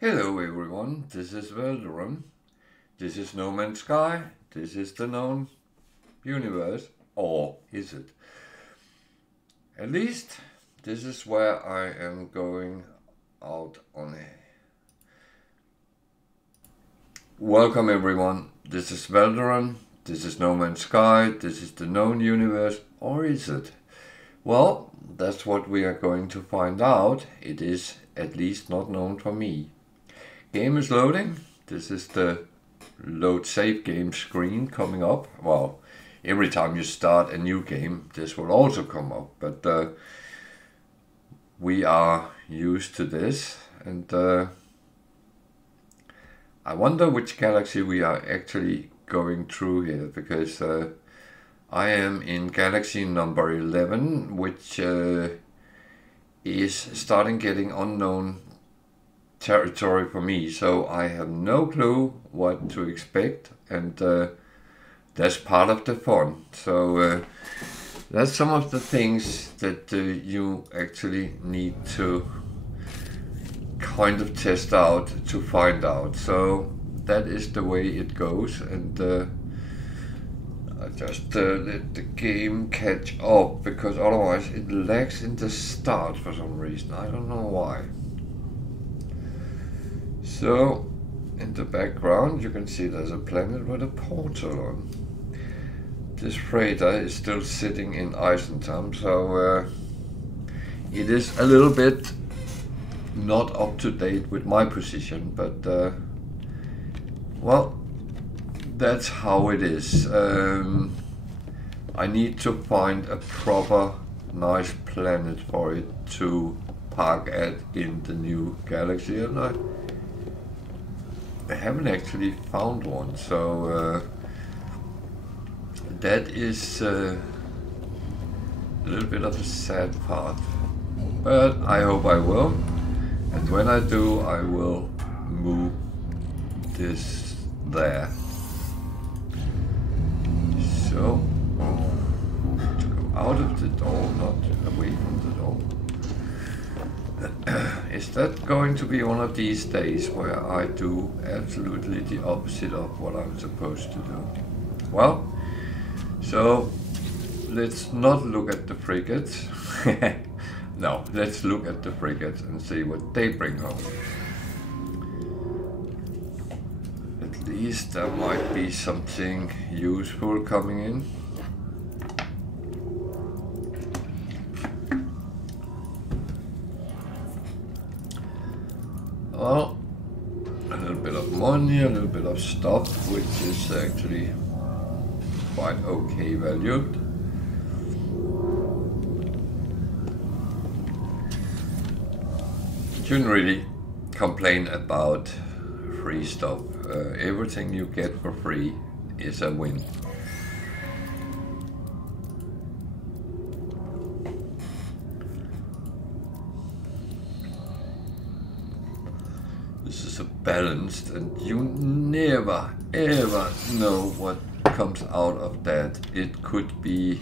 Hello everyone, this is Velderum. This is No Man's Sky. This is the known universe. Or is it? At least this is where I am going out on a... Welcome everyone, this is Velderum. This is No Man's Sky. This is the known universe. Or is it? Well, that's what we are going to find out. It is at least not known for me. Game is loading. This is the load save game screen coming up. Well, every time you start a new game, this will also come up, but we are used to this, and I wonder which galaxy we are actually going through here, because I am in galaxy number 11, which is starting getting unknown territory for me, so I have no clue what to expect, and that's part of the fun. So that's some of the things that you actually need to kind of test out to find out. So that is the way it goes, and I just let the game catch up, because otherwise it lags in the start for some reason. I don't know why. So, in the background you can see there's a planet with a portal on. This freighter is still sitting in Eisentham, so it is a little bit not up to date with my position, but well, that's how it is. I need to find a proper nice planet for it to park at in the new galaxy, and I haven't actually found one, so that is a little bit of a sad part, but I hope I will, and when I do I will move this there. So, to go out of the door, not away from the door. Is that going to be one of these days where I do absolutely the opposite of what I'm supposed to do? Well, so let's not look at the frigates. No, let's look at the frigates and see what they bring home. At least there might be something useful coming in. Well, a little bit of money, a little bit of stuff, which is actually quite okay valued. Shouldn't really complain about free stuff. Everything you get for free is a win. This is a balanced, and you never ever know what comes out of that. It could be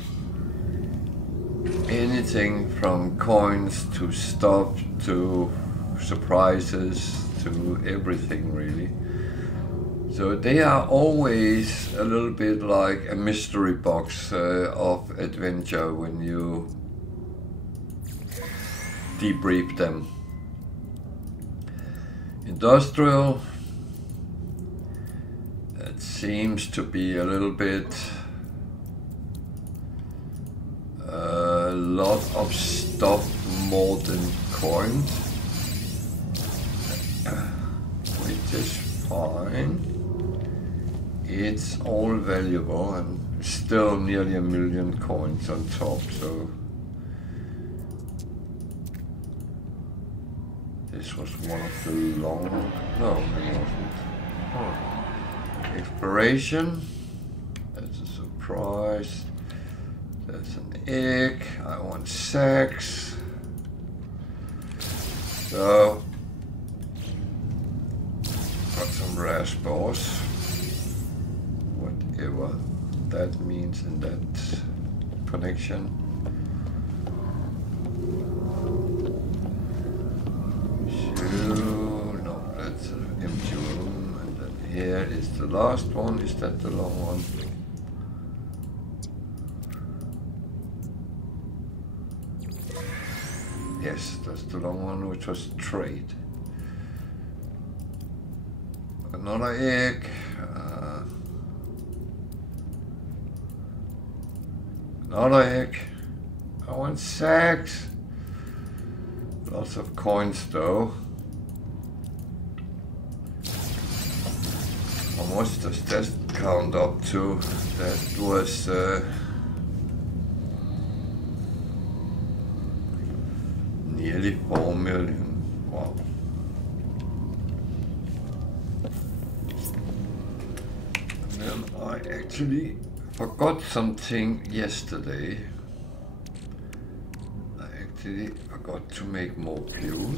anything from coins to stuff to surprises to everything really. So they are always a little bit like a mystery box of adventure when you debrief them. Industrial, it seems to be a little bit a lot of stuff more than coins, which is fine. It's all valuable, and still nearly 1 million coins on top, so this was one of the long... no, it wasn't. Oh. Exploration, that's a surprise. That's an egg, I want sex. So, got some rare spores. Whatever that means in that connection. So, no, here is the last one. Is that the long one? Yes, that's the long one, which was trade. Another egg. Another egg. I want sacks. Lots of coins though. How much does that count up to? That was nearly 4 million. Wow. And then I actually forgot something yesterday. I actually forgot to make more fuel.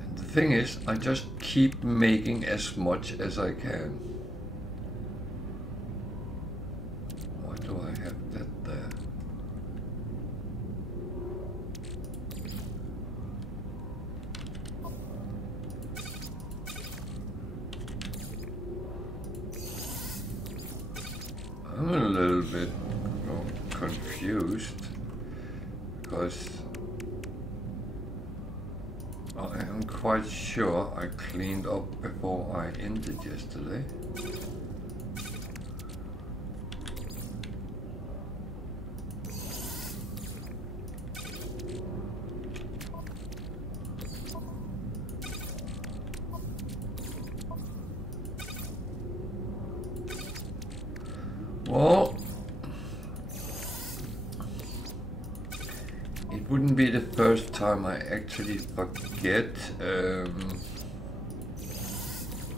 And the thing is, I just keep making as much as I can. Why do I have that there? I'm a little bit confused because I am quite sure I cleaned up before I ended yesterday. Well, it wouldn't be the first time I actually forget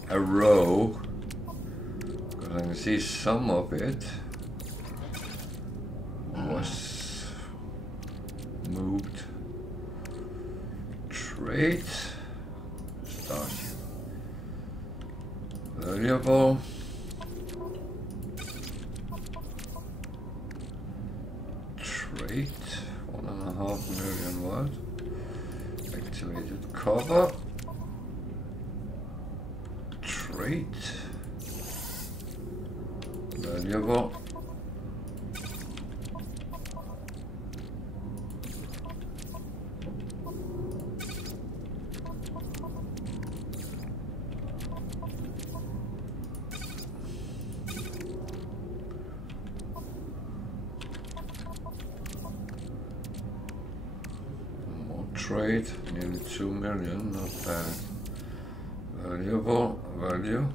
a row, because I can see some of it was moved. Trade, starship, variable. Trade, 1.5 million watt. Activated cover. Trade. Valuable. Trade, nearly 2 million, not bad. Valuable, value.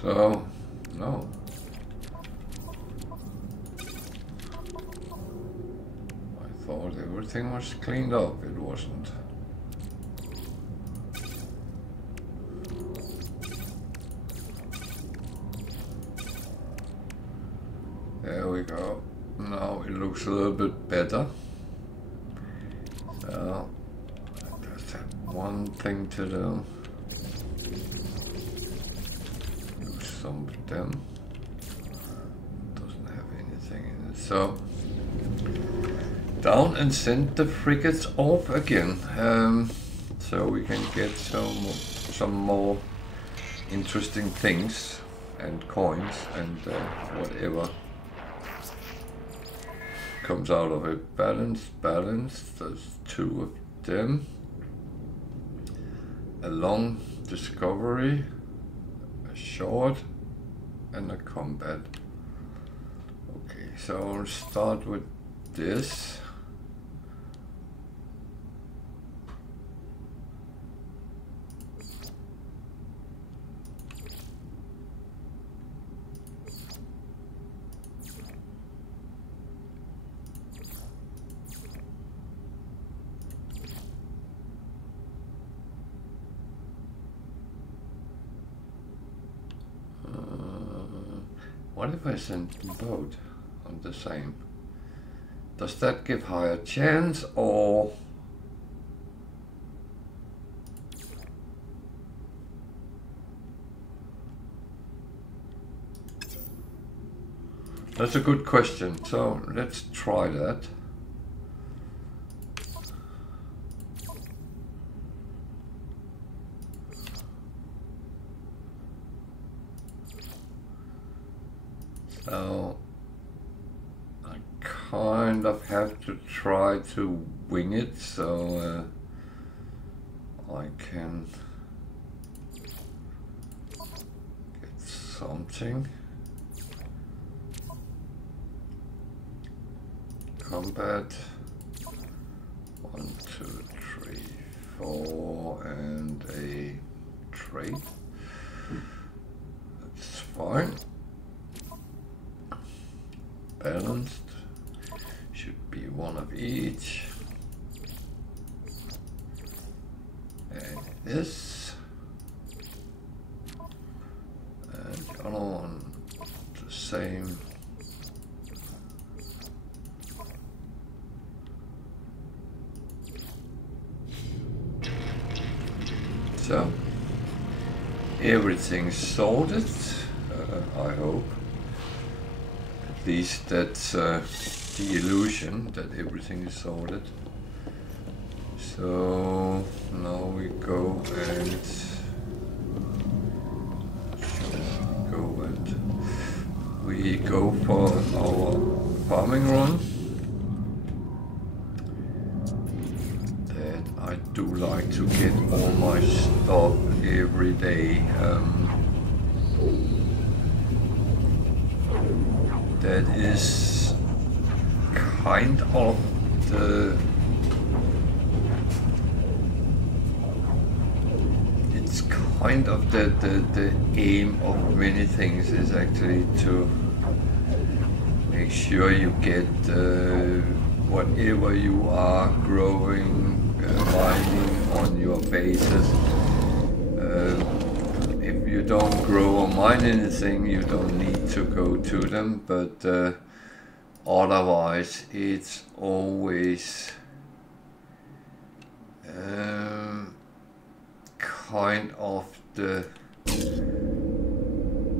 So, no. I thought everything was cleaned up, it wasn't. There we go. Now it looks a little bit better. So, I just have one thing to do. Use some of them. Doesn't have anything in it. So, down and send the frigates off again. So we can get some more interesting things and coins and whatever comes out of it. Balance, there's 2 of them. A long discovery, a short, and a combat. Okay, so I'll start with this. What if I send both on the same? Does that give higher chance or? That's a good question. So let's try that. So I kind of have to try to wing it, so I can get something. Combat 1, 2, 3, 4 and a trade. That's fine. Balanced. Should be one of each. And this. And the other one the same. So everything's sorted, I hope. At least that's the illusion that everything is sorted. So now we go and we go for our farming run. I do like to get all my stuff every day. That is kind of the... It's kind of the aim of many things is actually to make sure you get whatever you are growing, mining on your bases. If you don't grow or mine anything, you don't need to go to them, but otherwise it's always kind of the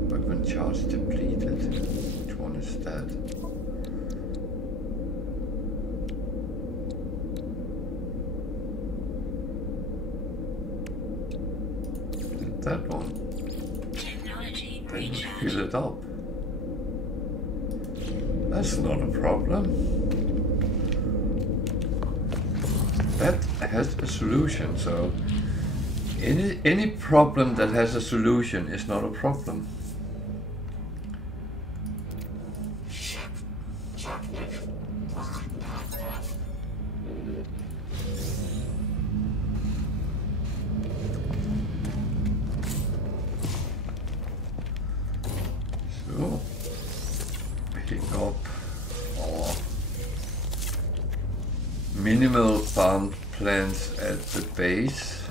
weapon charge depleted. Which one is that? That one. Then fill it up. That's not a problem. That has a solution, so any problem that has a solution is not a problem. Minimal farm plants at the base.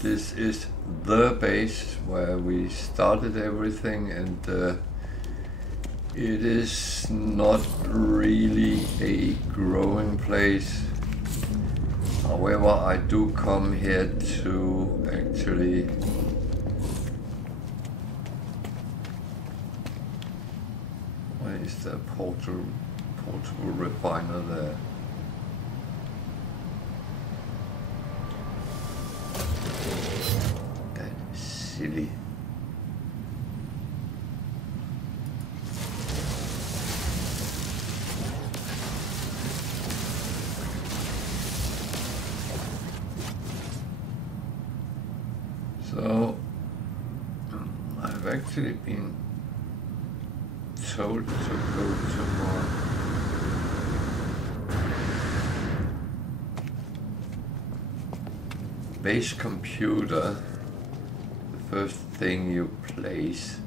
This is the base where we started everything, and it is not really a growing place. However, I do come here to actually is the portable refiner there. That is silly. So I've actually been told to go to my base computer, the first thing you place,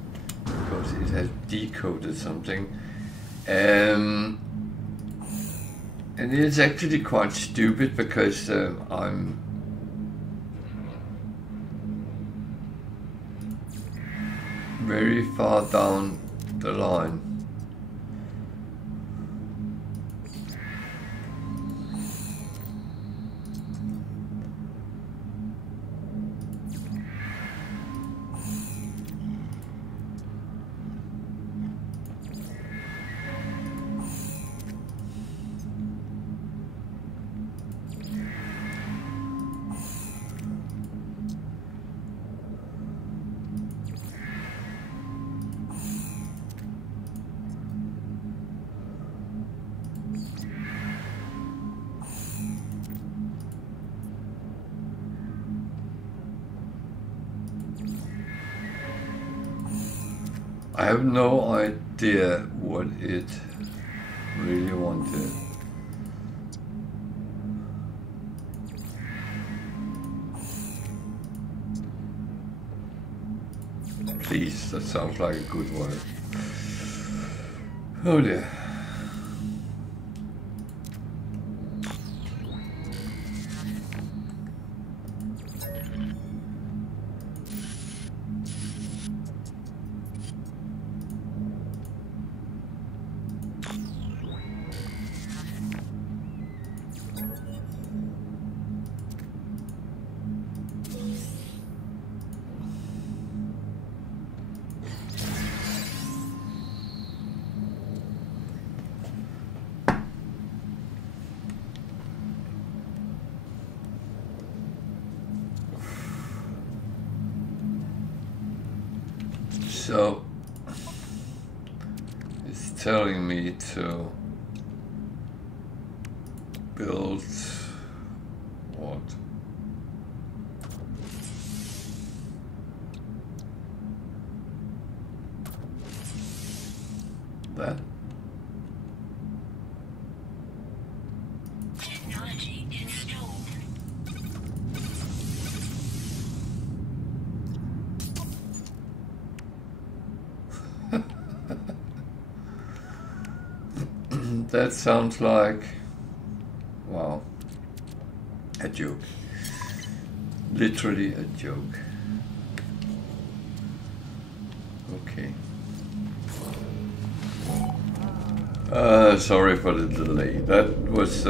because it has decoded something, and it's actually quite stupid because I'm very far down the line. I have no idea what it really wanted. Please, that sounds like a good word. Oh dear. So it's telling me to build what? That? Technology installed. That sounds like, wow, a joke. Literally a joke. Okay. Sorry for the delay. That was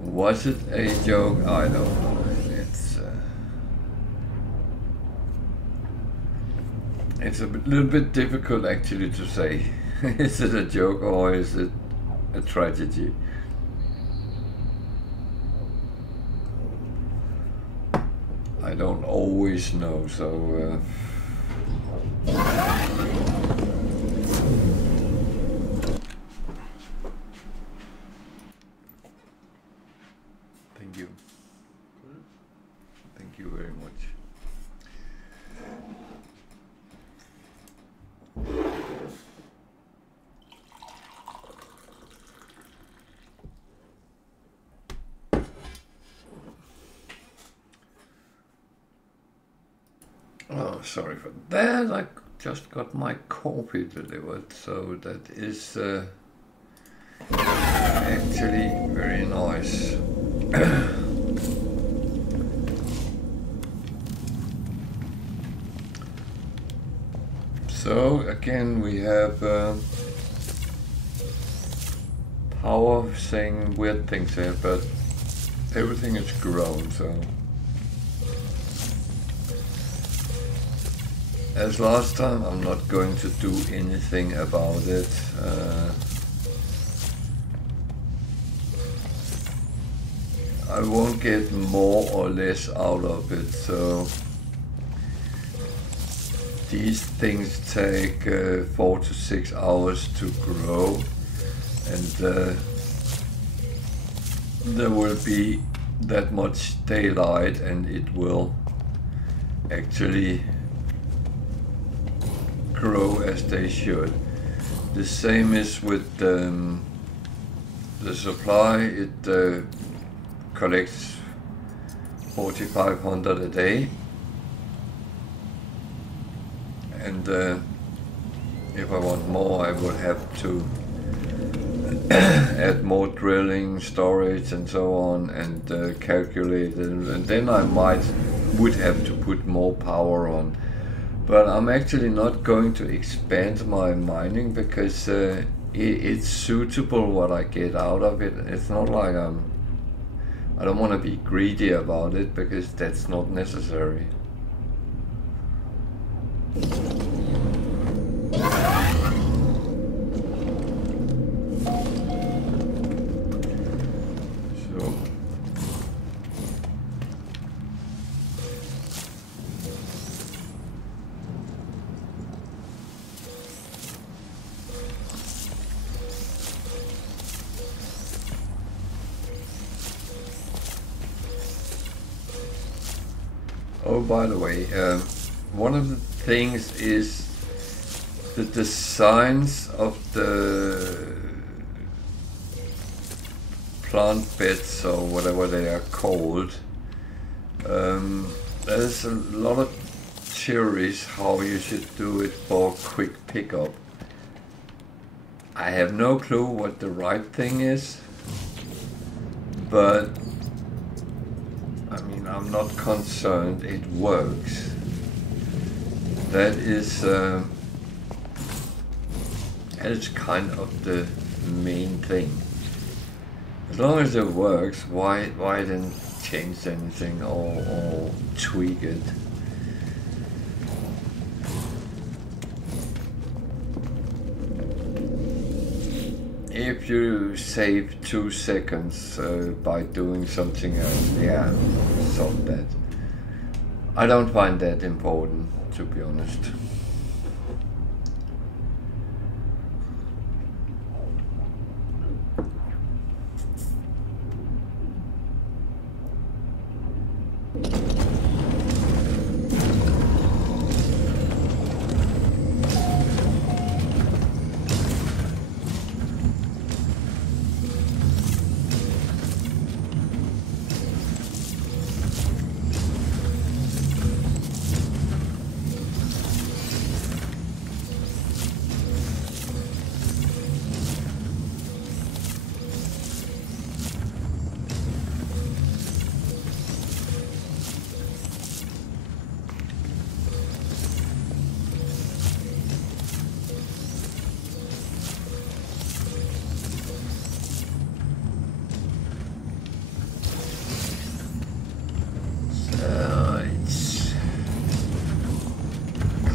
was it a joke? I don't know. It's a little bit difficult actually to say. Is it a joke or is it a tragedy? I don't always know, so thank you. Thank you very much. Oh, sorry for that. I just got my coffee delivered, so that is actually very nice. So again, we have power saying weird things here, but everything is grown, so. As last time, I'm not going to do anything about it. I won't get more or less out of it, so these things take 4 to 6 hours to grow, and there will be that much daylight, and it will actually grow as they should. The same is with the supply. It collects 4,500 a day, and if I want more, I would have to add more drilling, storage, and so on, and calculate it, and then I would have to put more power on. But I'm actually not going to expand my mining because it's suitable what I get out of it. It's not like I don't want to be greedy about it because that's not necessary. Oh, by the way, one of the things is the designs of the plant beds or whatever they are called. There's a lot of theories how you should do it for quick pickup. I have no clue what the right thing is, but I mean, I'm not concerned, it works. That is kind of the main thing. As long as it works, why then change anything or tweak it? If you save 2 seconds by doing something else, yeah, solve that. I don't find that important, to be honest.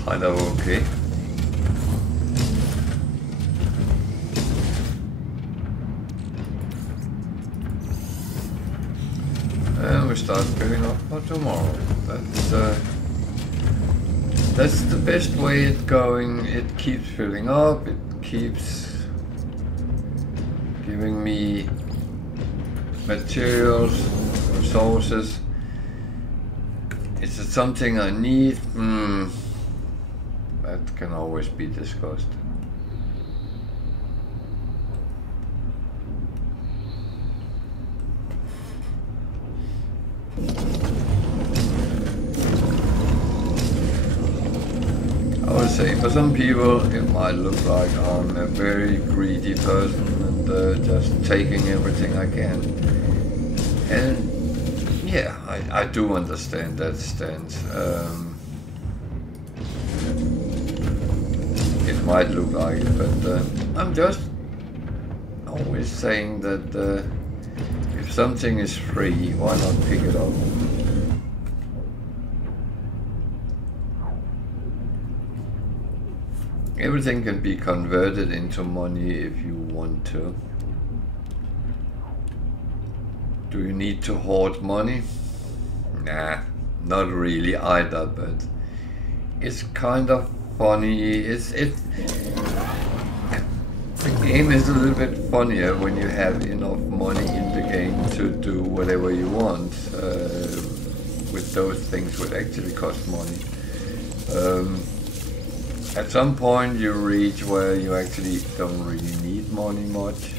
Kind of okay. And we start filling up for tomorrow. That's the best way it's going. It keeps filling up. It keeps giving me materials, resources. Is it something I need? That can always be discussed. I would say for some people it might look like I'm a very greedy person and just taking everything I can. And yeah, I do understand that stance. It might look like it, but I'm just always saying that if something is free, why not pick it up? Everything can be converted into money if you want to. Do you need to hoard money? Nah, not really either, but it's kind of funny. The game is a little bit funnier when you have enough money in the game to do whatever you want with those things which actually cost money. At some point you reach where you actually don't really need money much.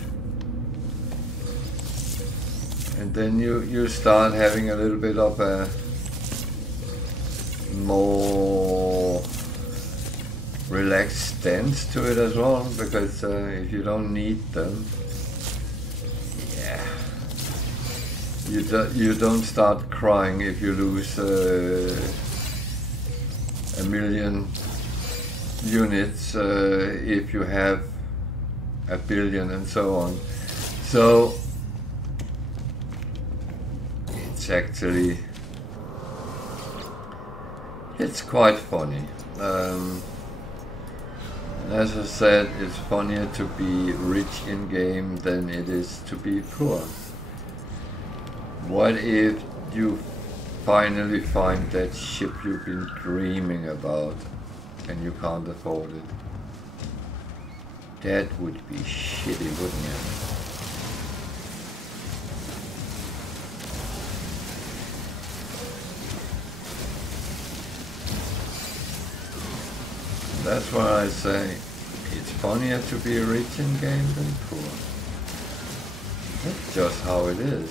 And then you start having a little bit of a more relaxed stance to it as well, because if you don't need them, yeah, you don't start crying if you lose 1,000,000 units if you have 1 billion and so on. So it's quite funny. As I said, it's funnier to be rich in game than it is to be poor. What if you finally find that ship you've been dreaming about and you can't afford it? That would be shitty, wouldn't it? That's why I say it's funnier to be rich in game than poor. That's just how it is.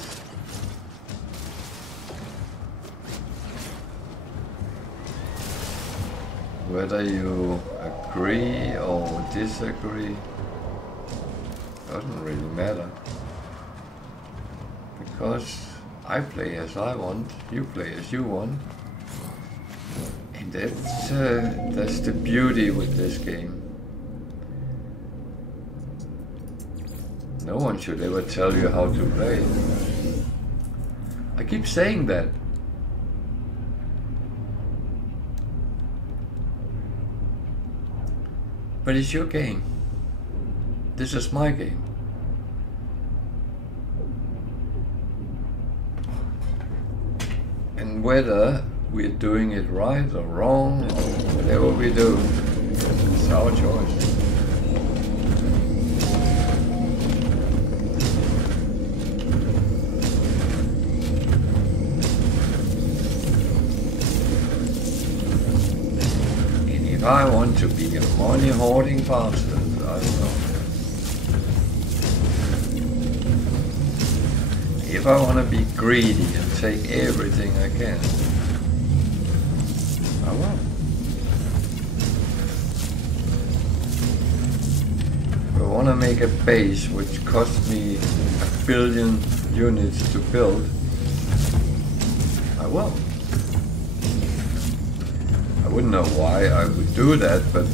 Whether you agree or disagree doesn't really matter. Because I play as I want, you play as you want. And that's the beauty with this game. No one should ever tell you how to play. I keep saying that. But it's your game. This is my game. And whether we're doing it right or wrong, or whatever we do, it's our choice. And if I want to be a money hoarding bastard, I don't know. If I want to be greedy and take everything I can, I won't. If I want to make a base which costs me 1 billion units to build, I will. I wouldn't know why I would do that, but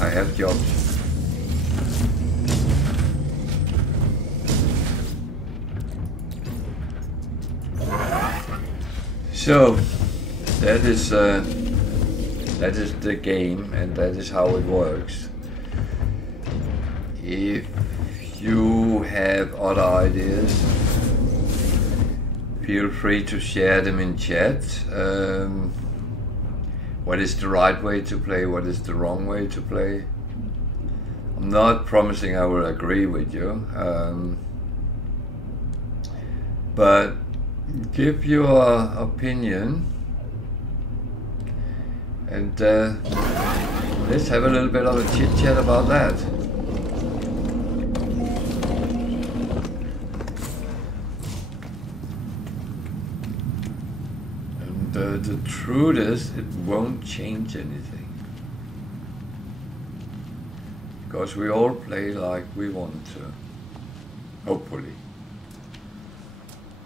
I have the option. So that is the game, and that is how it works. If you have other ideas, feel free to share them in chat. What is the right way to play? What is the wrong way to play? I'm not promising I will agree with you, but give your opinion, and let's have a little bit of a chit chat about that. And the truth is, it won't change anything, because we all play like we want to, hopefully.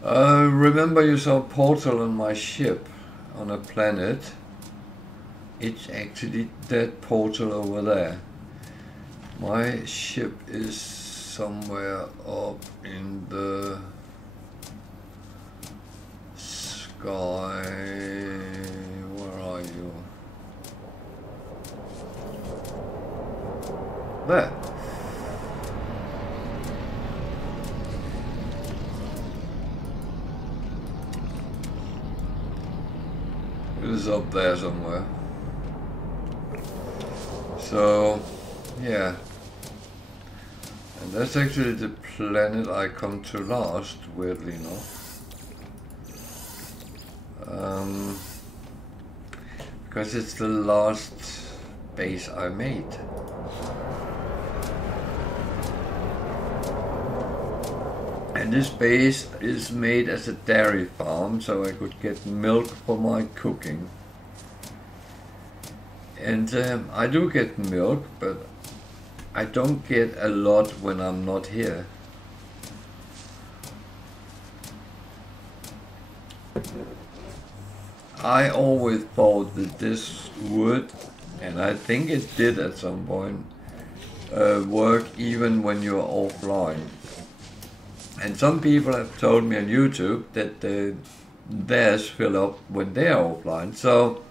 Remember you saw a portal on my ship on a planet. It's actually that portal over there. My ship is somewhere up in the sky. Where are you? There. It is up there somewhere. So, yeah. And that's actually the planet I come to last, weirdly enough. Because it's the last base I made. And this base is made as a dairy farm, so I could get milk for my cooking. And I do get milk, but I don't get a lot when I'm not here. I always thought that this would, and I think it did at some point, work even when you're offline. And some people have told me on YouTube that theirs fill up when they're offline. So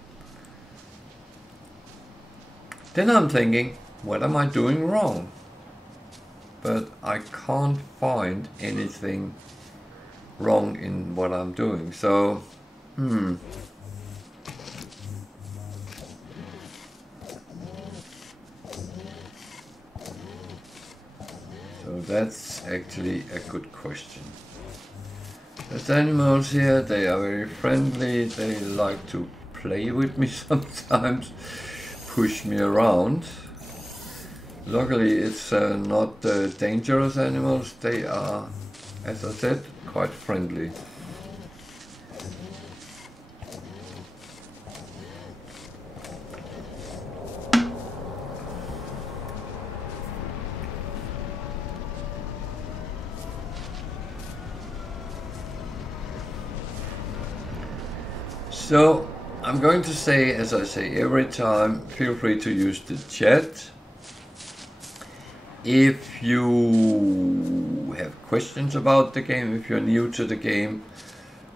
then I'm thinking, what am I doing wrong? But I can't find anything wrong in what I'm doing. So, So that's actually a good question. There's animals here, they are very friendly, they like to play with me sometimes. push me around. Luckily it's not dangerous animals, they are, as I said, quite friendly. So I'm going to say, as I say every time, feel free to use the chat. If you have questions about the game, if you're new to the game,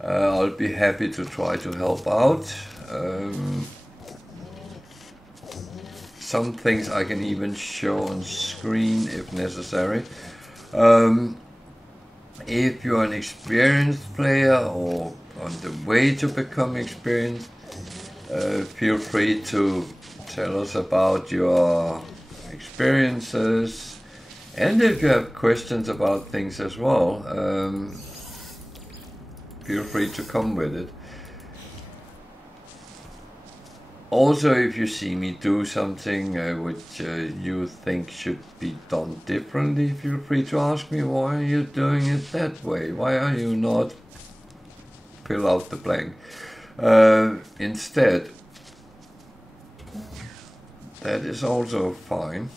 I'll be happy to try to help out. Some things I can even show on screen if necessary. If you're an experienced player or on the way to become experienced, feel free to tell us about your experiences. And if you have questions about things as well, feel free to come with it. Also, if you see me do something which you think should be done differently, feel free to ask me, why are you doing it that way? Why are you not fill out the blank instead? That is also fine.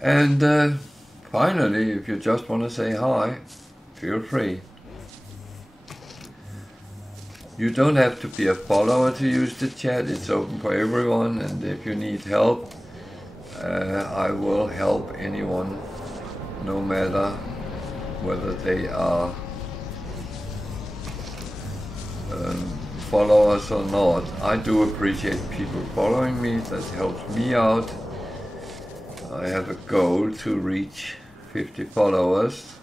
And finally, if you just want to say hi, feel free. You don't have to be a follower to use the chat, it's open for everyone, and if you need help, I will help anyone, no matter whether they are followers or not. I do appreciate people following me, that helps me out. I have a goal to reach 50 followers,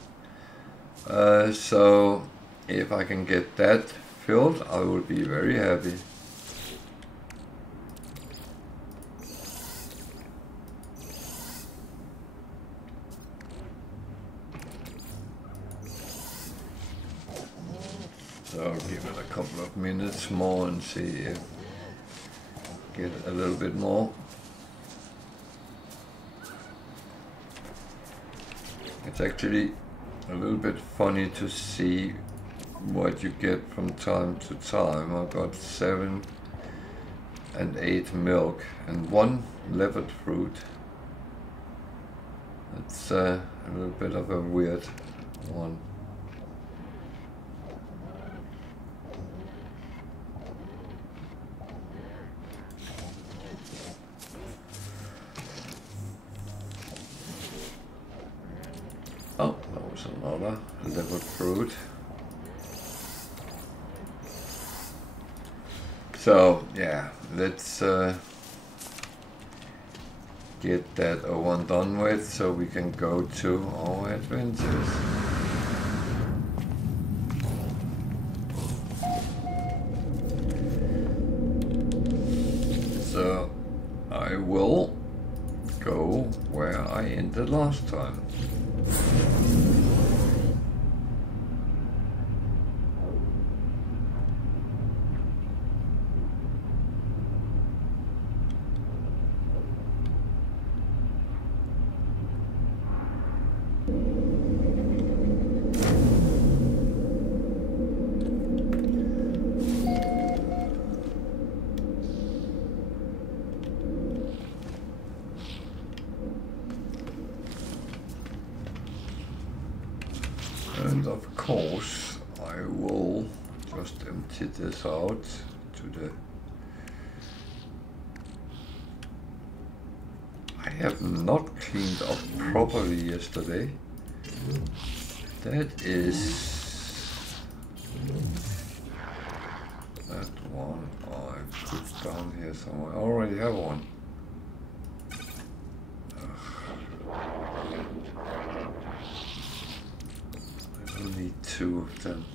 so if I can get that filled, I will be very happy. So I'll give it a couple of minutes more and see if get a little bit more. It's actually a little bit funny to see what you get from time to time. I've got 7 and 8 milk and 1 leopard fruit. It's a little bit of a weird one. Oh, that was another leopard fruit. So yeah, let's get that over and done with so we can go to our adventures. So I will go where I ended last time. And of course, I will just empty this out to the... I have not cleaned up properly yesterday. That is... that one I put down here somewhere. I already have one. Need 2 of them.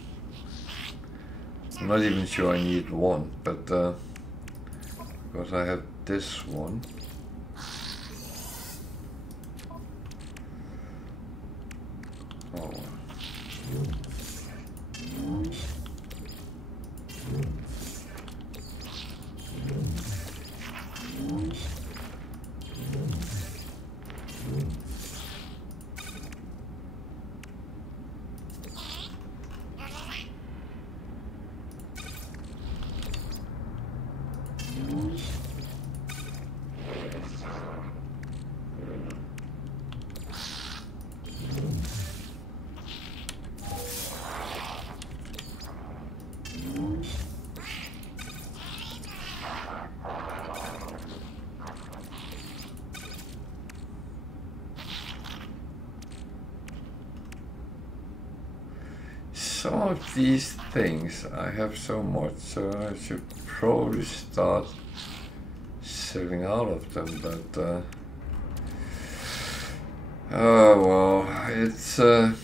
I'm not even sure I need 1, but because I have this one. Oh. some of these things, I have so much, so I should probably start selling out of them, but oh well, it's the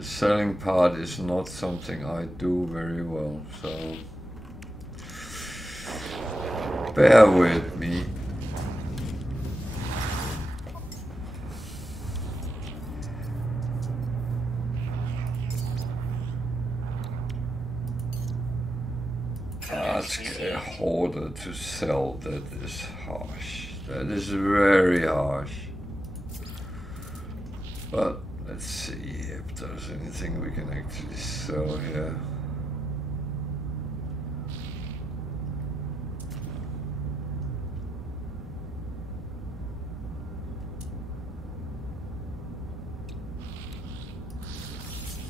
selling part is not something I do very well, so bear with me. Ask a hoarder to sell, that is harsh. That is very harsh. But let's see if there's anything we can actually sell here.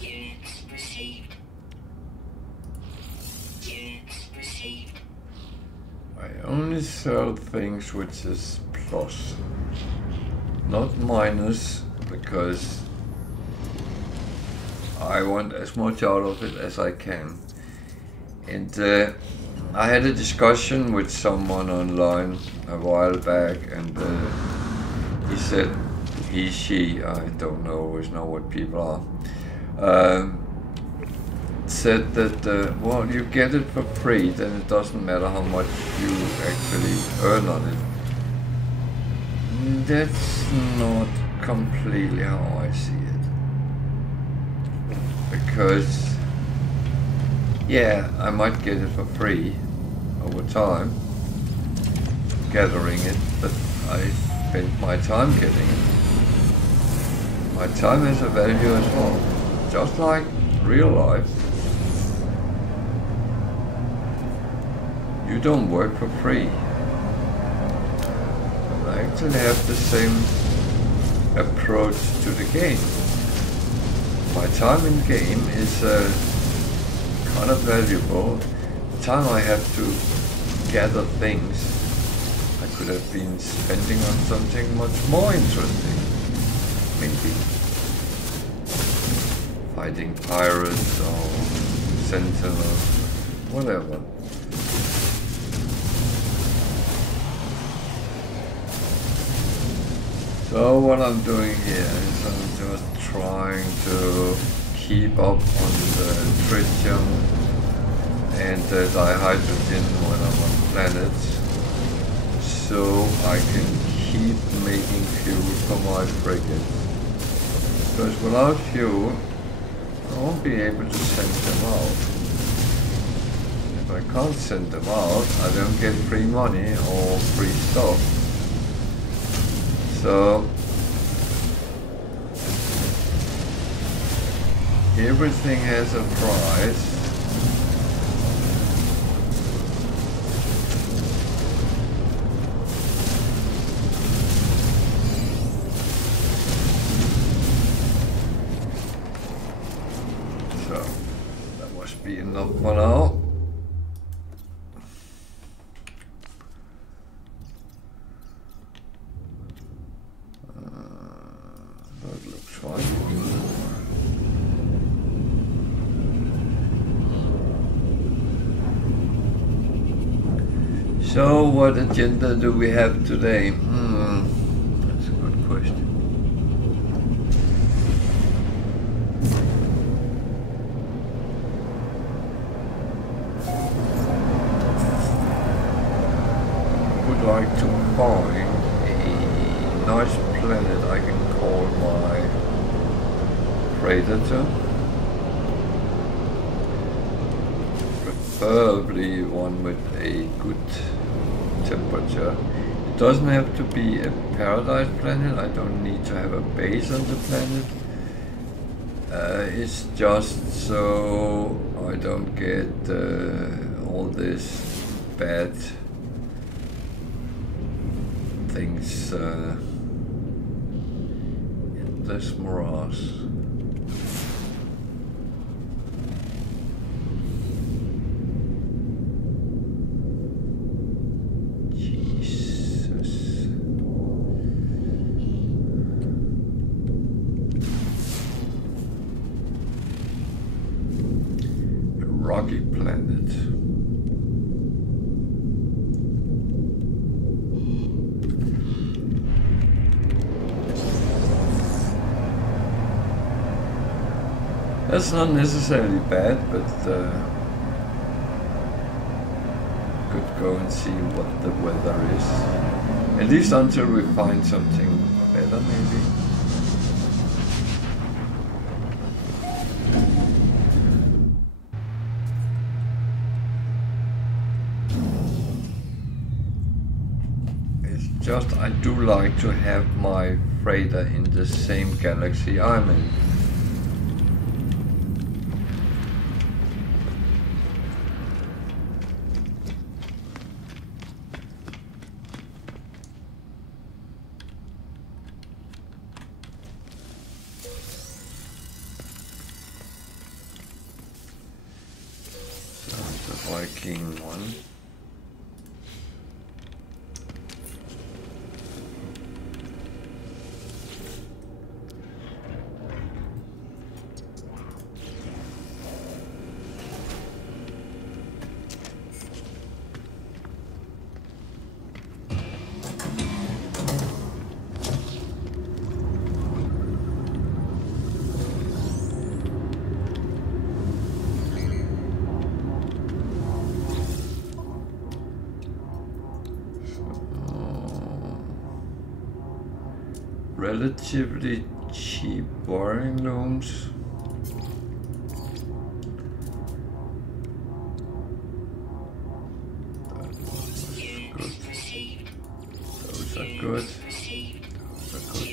Units received. Units received. I only sell things which is plus, not minus, because I want as much out of it as I can. And I had a discussion with someone online a while back, and he said, she, I don't always know what people are, said that, well, you get it for free, then it doesn't matter how much you actually earn on it. That's not completely how I see it. Because, yeah, I might get it for free over time, gathering it, but I spent my time getting it. My time has a value as well, just like real life. You don't work for free. I actually have the same approach to the game. My time in game is kind of valuable. The time I have to gather things, I could have been spending on something much more interesting. Maybe fighting pirates or sentinels, whatever. So what I'm doing here is I'm just trying to keep up on the tritium and the dihydrogen when I'm on planets, so I can keep making fuel for my frigate. Because without fuel, I won't be able to send them out. If I can't send them out, I don't get free money or free stuff. So everything has a price. So that must be enough for now. That looks fine. So what agenda do we have today? That's a good question. Would like to find a nice planet I can call my Predator. Preferably one with a good temperature. It doesn't have to be a paradise planet. I don't need to have a base on the planet. It's just so I don't get all this bad things in this morass. rocky planet. That's not necessarily bad, but could go and see what the weather is. At least until we find something better, maybe. It's just I do like to have my freighter in the same galaxy I'm in. Viking one. Relatively cheap boring looms. Those are good. Those are good.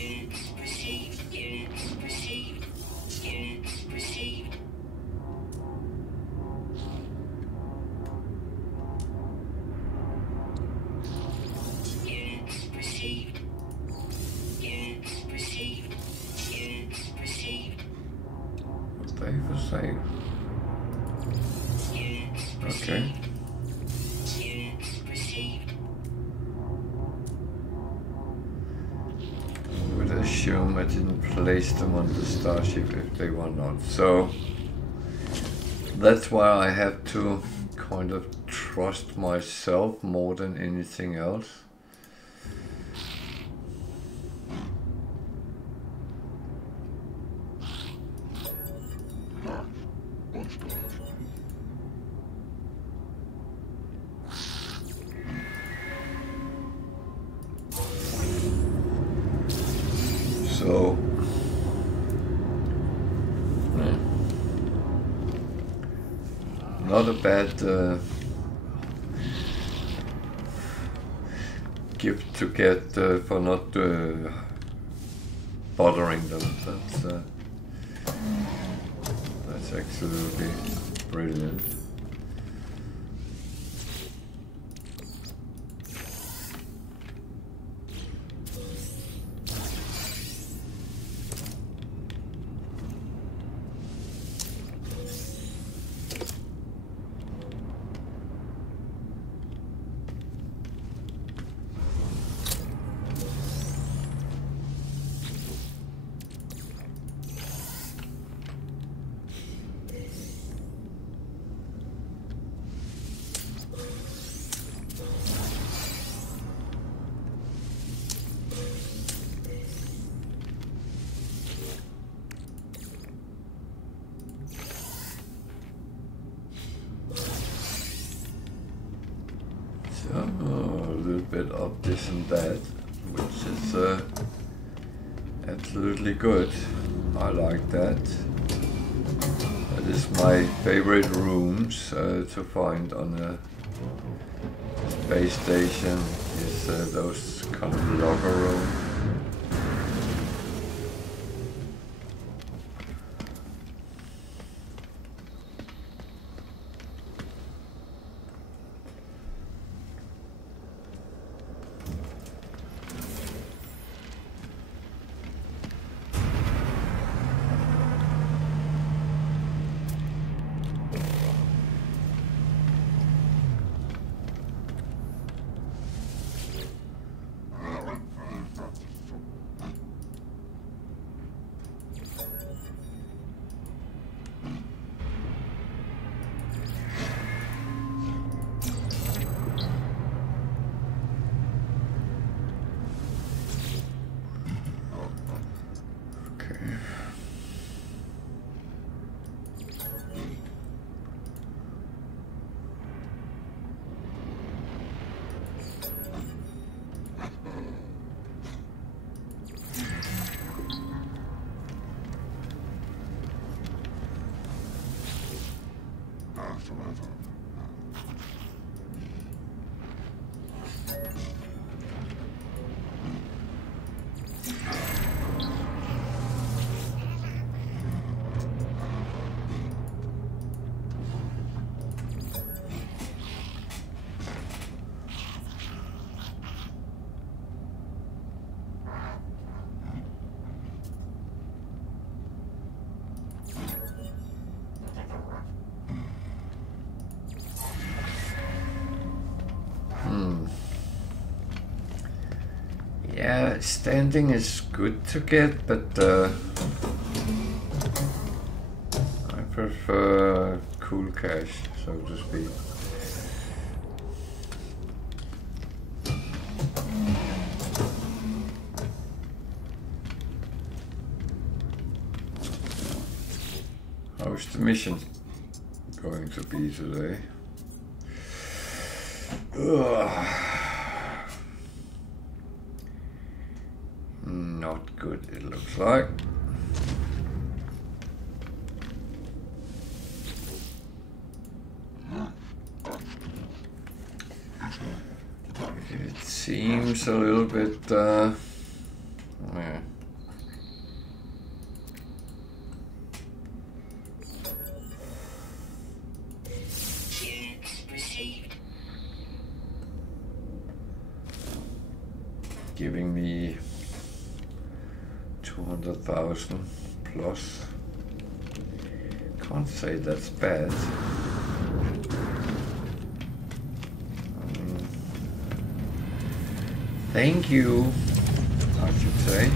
Save. Okay. I would assume I didn't place them on the starship if they were not. So that's why I have to kind of trust myself more than anything else. So, not a bad gift to get for not bothering them. That's absolutely brilliant. A little bit of this and that, which is absolutely good. I like that. That is my favorite rooms to find on a space station, is those kind of locker rooms. Yeah, standing is good to get, but I prefer cool cash, so to speak. How's the mission going to be today? Ugh. Not good, it looks like. It seems a little bit yeah. Giving me 200,000 plus. Can't say that's bad. Thank you, I should say.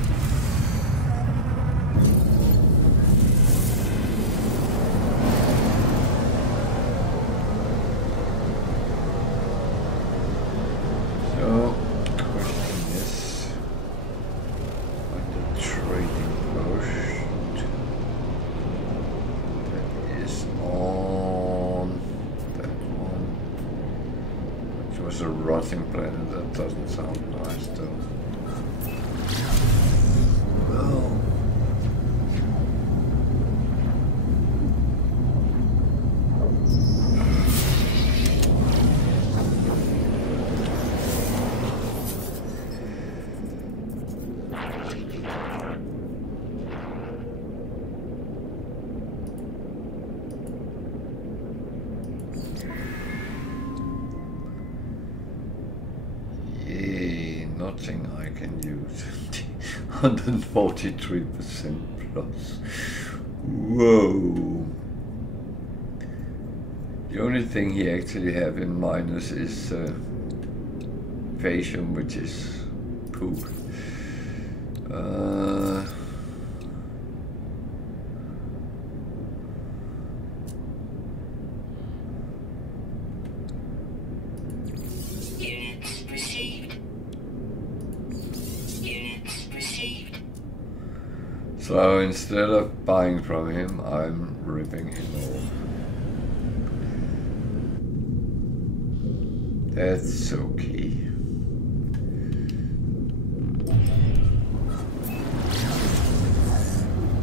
So, question is, on the trading post, that is on that one, which was a rotting planet. That doesn't sound nice though. Well, nothing I can use. 143% plus. Whoa. The only thing he actually have in minus is Vasium, which is poop. So instead of buying from him, I'm ripping him off. That's okay.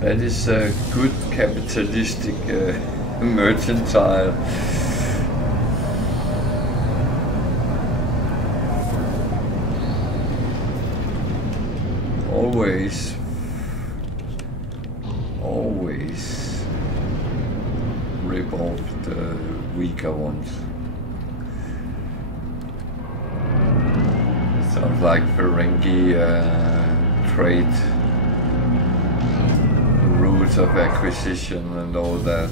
That is a good capitalistic mercantile. Always rip off the weaker ones. Sounds like Ferengi trade rules of acquisition and all that.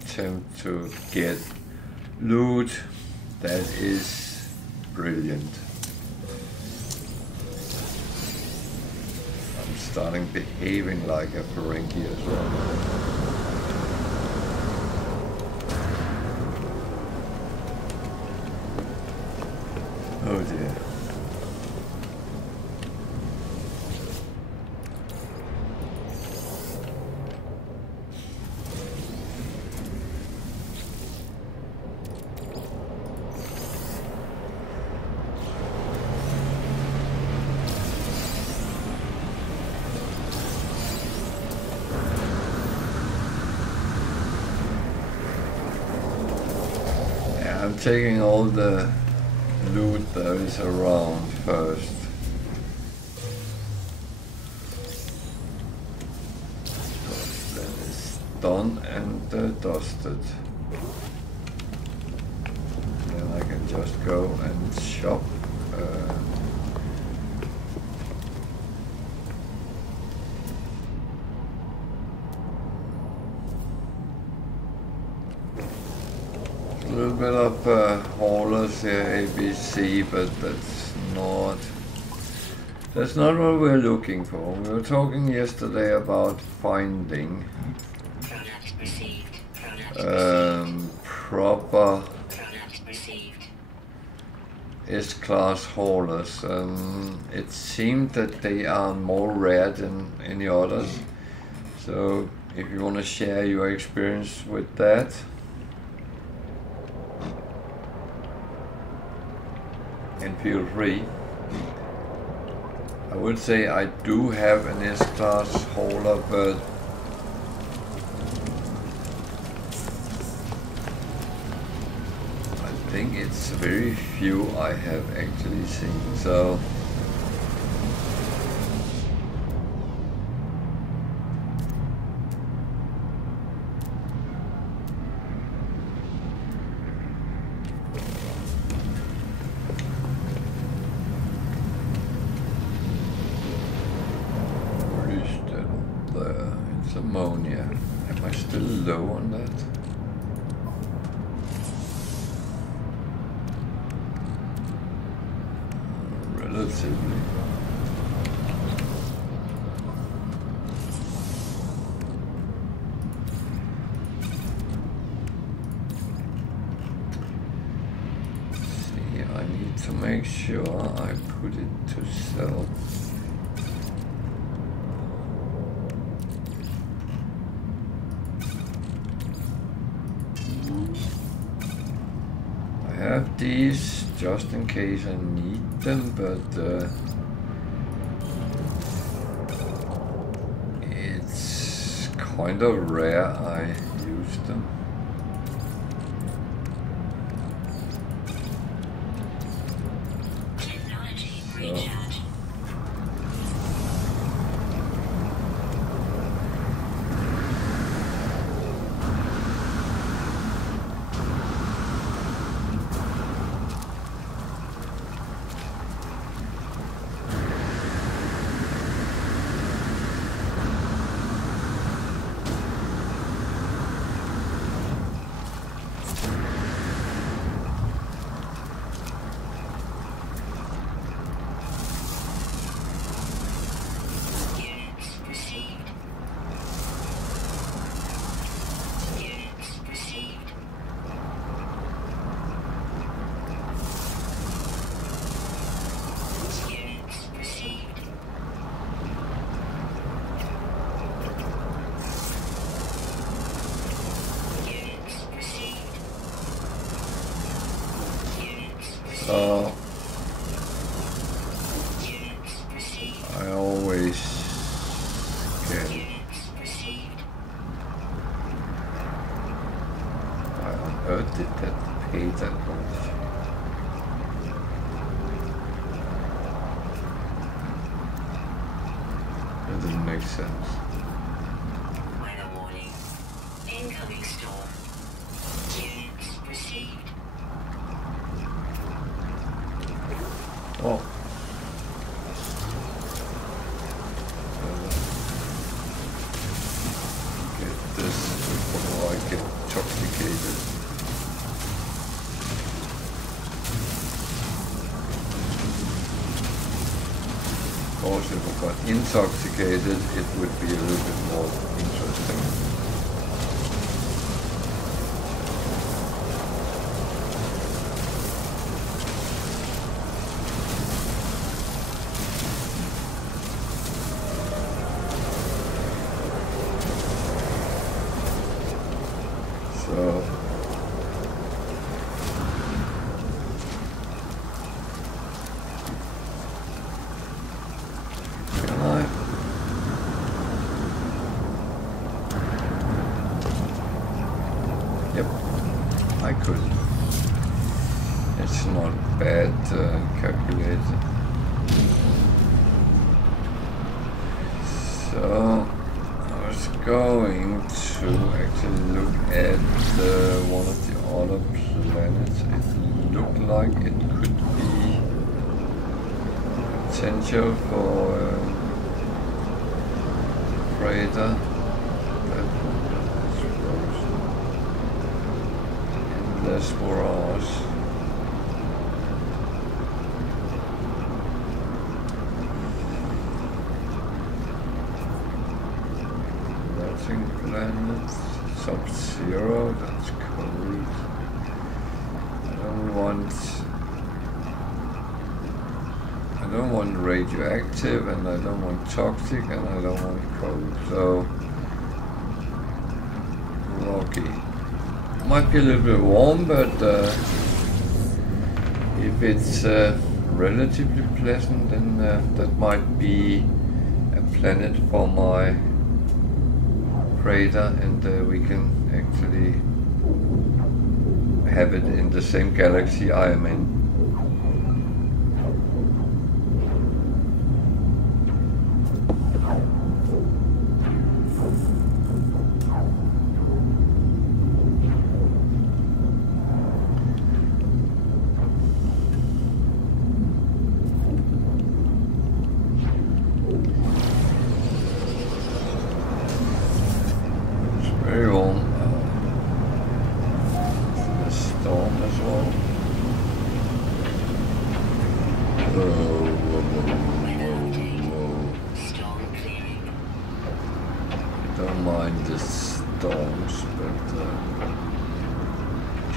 Attempt to get loot. That is brilliant. I'm starting behaving like a Ferengi as well. Oh dear. I'm taking all the loot that is around first. That is done and dusted. Then I can just go and shop. A little bit of haulers here, ABC, but that's not what we're looking for. We were talking yesterday about finding proper S-class haulers. It seemed that they are more rare than any others. So if you want to share your experience with that. And feel free. I would say I do have an S-class hauler, but I think it's very few I have actually seen. So ammonia. Am I still low on that? Relatively. See, I need to make sure I put it to sell. These just in case I need them, but it's kind of rare I use them. So. I always get why on earth did that pay that much? That doesn't make sense. Weather warning. Incoming storm. Units received. Oh. Get this before I get intoxicated. Of course, if I got intoxicated, it would be a little bit more interesting. I could. that calculated. So I was going to actually look at one of the other planets. It looked like it could be potential for crater. Endless mirage. Nothing planet. Sub-zero. That's cold. I don't want radioactive, and I don't want toxic, and I don't want cold. So rocky. Might be a little bit warm, but if it's relatively pleasant, then that might be a planet for my crater, and we can actually have it in the same galaxy I am in.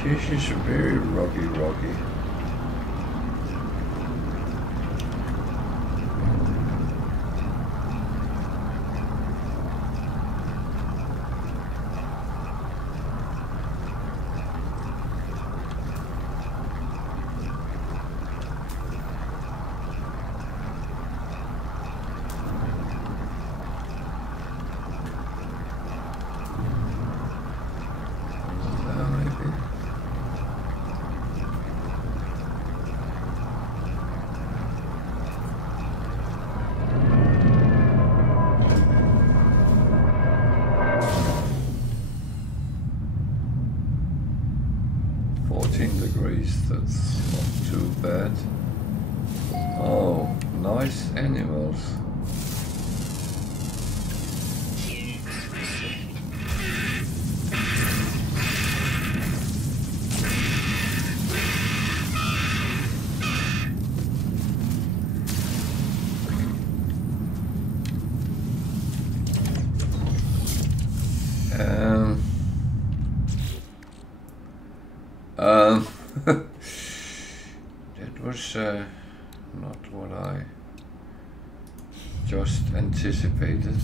This is very rocky. That's not too bad. Oh, nice animals. That was not what I just anticipated.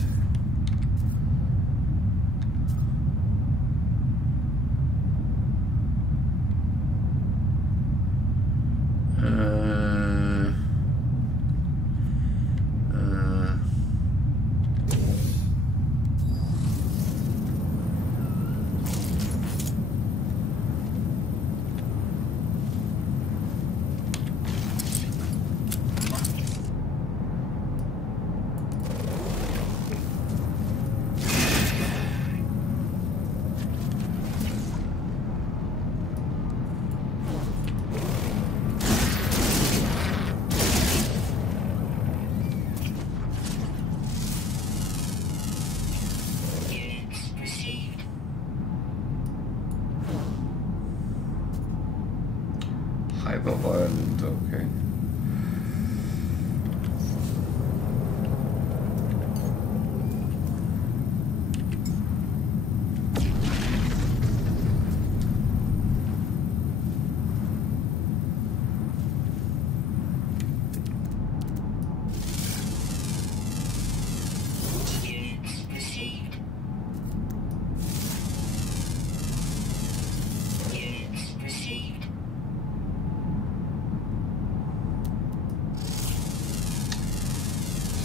Hyper-violent, okay.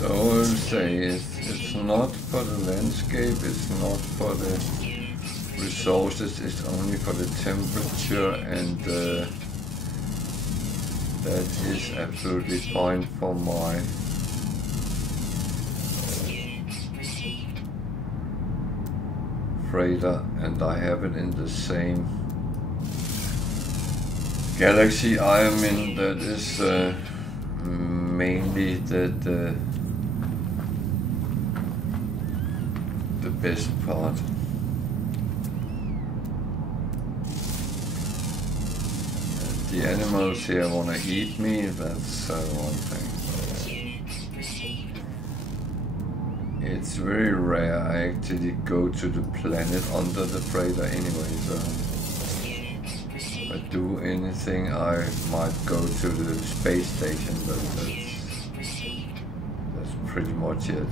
So I will say it's not for the landscape, it's not for the resources, it's only for the temperature and That is absolutely fine for my freighter, and I have it in the same galaxy I am in. That is mainly the best part. The animals here wanna eat me, that's one thing. It's very rare I actually go to the planet under the freighter anyway, so if I do anything I might go to the space station, but that's pretty much it.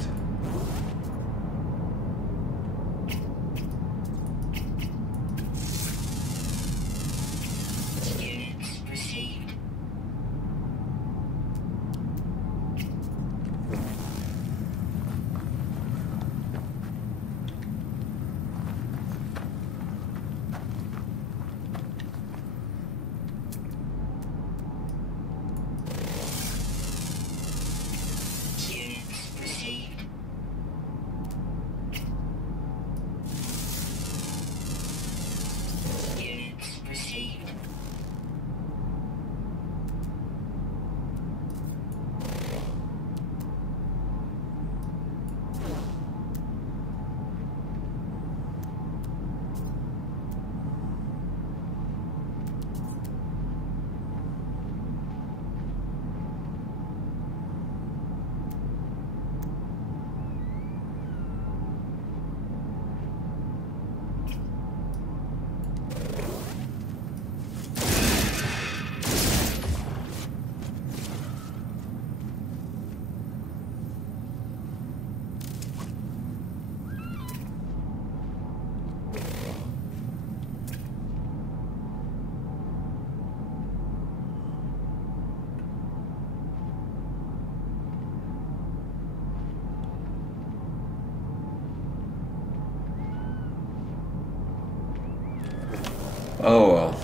Oh well.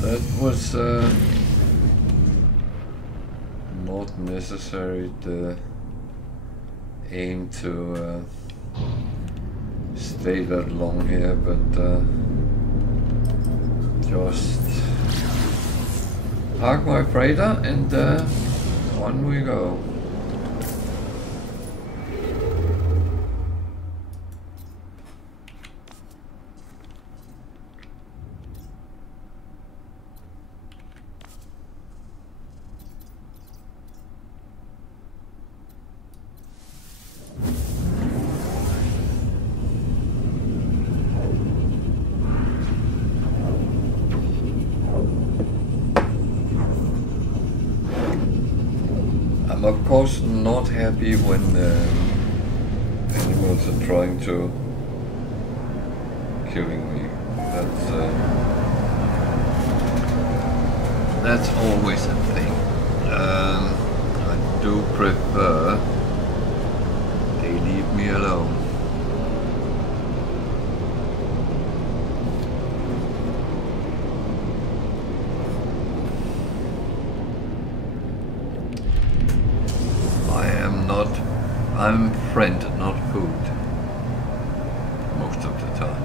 That was not necessary to aim to stay that long here, but just park my freighter and on we go. I'm of course not happy when animals are trying to killing me. That's always a thing. I do prefer they leave me alone. I'm friend, not food, most of the time.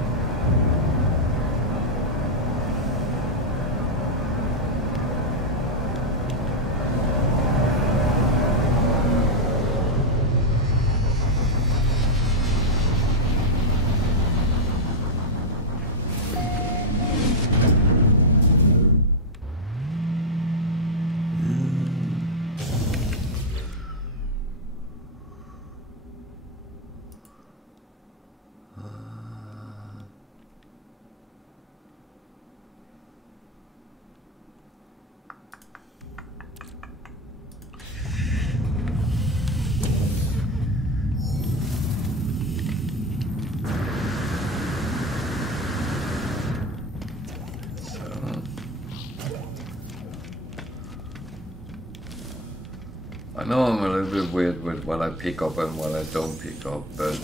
I know I'm a little bit weird with what I pick up and what I don't pick up, but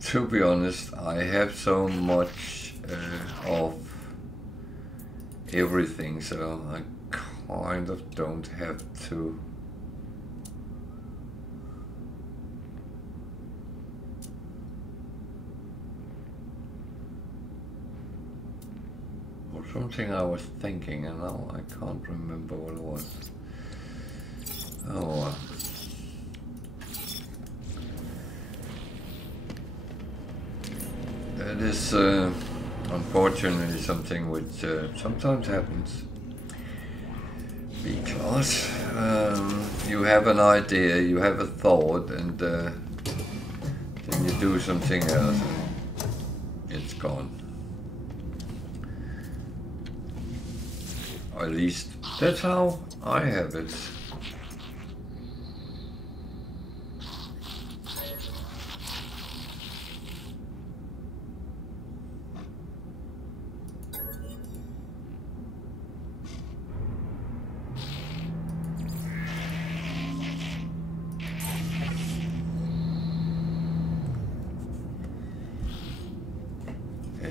to be honest, I have so much of everything, so I kind of don't have to. Or something I was thinking and now I can't remember what it was. Oh well. That is unfortunately something which sometimes happens, because you have an idea, you have a thought, and then you do something else and it's gone. Or at least that's how I have it.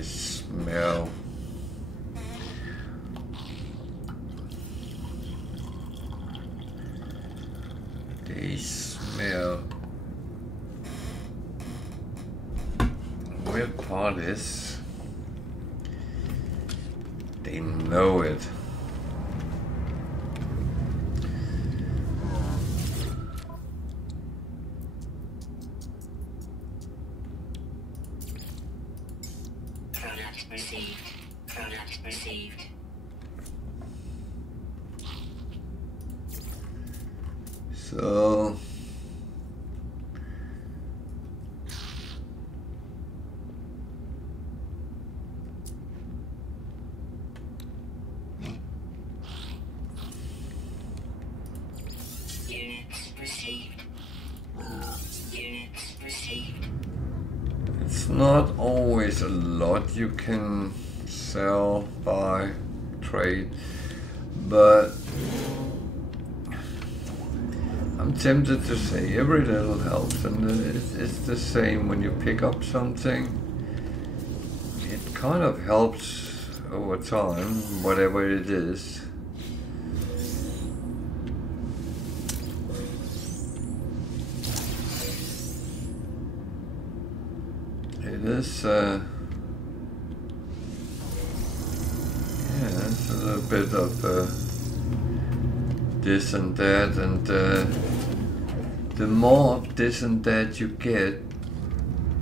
Smell. They smell. Weird part is they know it. Product received. So Units received. Units received. it's not always a lot you can sell, buy, trade, but I'm tempted to say every little helps, and it's the same when you pick up something. It kind of helps over time, whatever it is. It is, yeah, it's a little bit of this and that, and the more of this and that you get,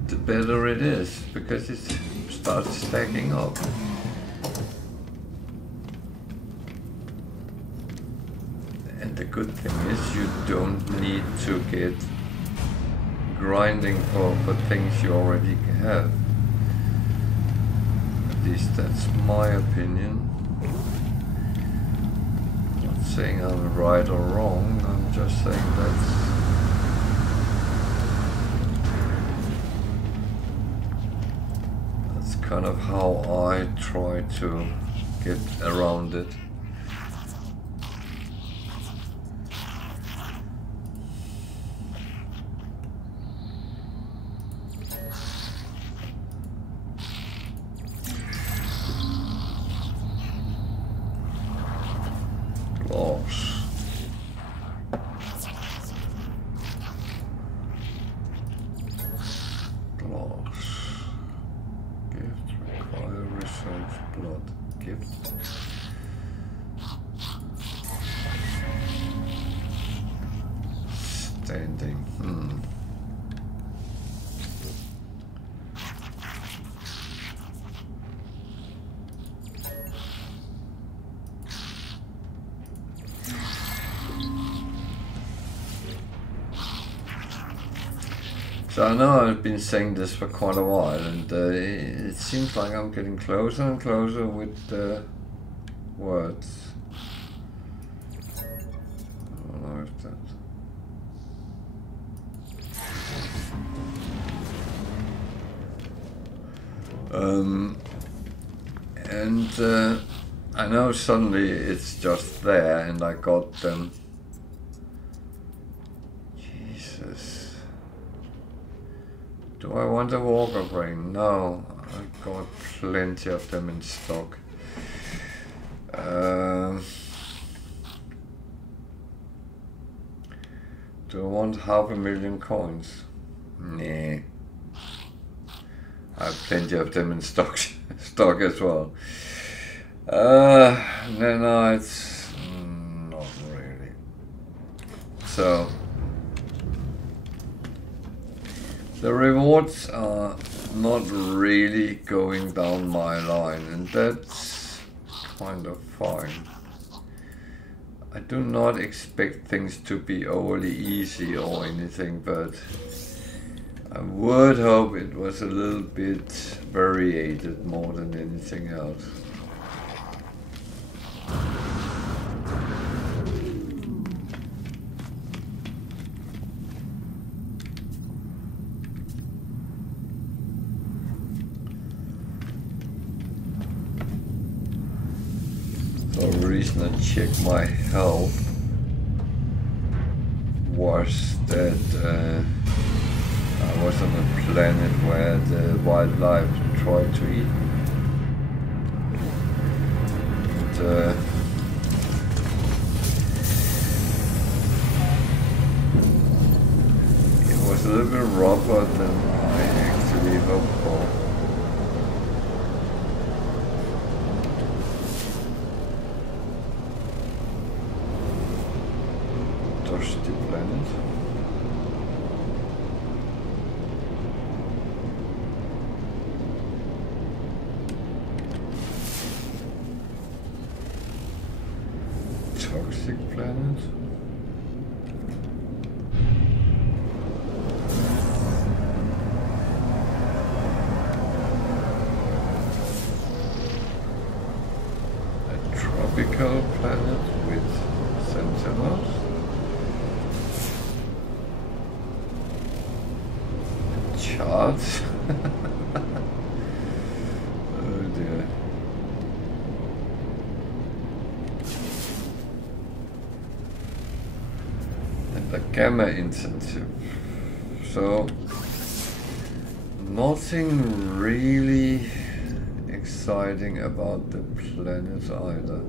the better it is, because it starts stacking up. And the good thing is you don't need to get grinding for things you already have. At least that's my opinion. I'm not saying I'm right or wrong, I'm just saying that's kind of how I try to get around it. So I know I've been saying this for quite a while, and it seems like I'm getting closer and closer with the words. I don't know if that... and I know suddenly it's just there, and I got them. Jesus. Do I want a walker brain? No. I've got plenty of them in stock. Do I want 500,000 coins? Nah. I have plenty of them in stock as well. No, it's not really. So the rewards are not really going down my line, and that's kind of fine. I do not expect things to be overly easy or anything, but I would hope it was a little bit variated more than anything else. The reason I checked my health was that I was on a planet where the wildlife tried to eat me. And, it was a little bit rougher than I actually hoped for. Thirsty planet. Toxic planet. A tropical planet with sentinels. Charts. Oh dear. And a gamma incentive. So nothing really exciting about the planets either.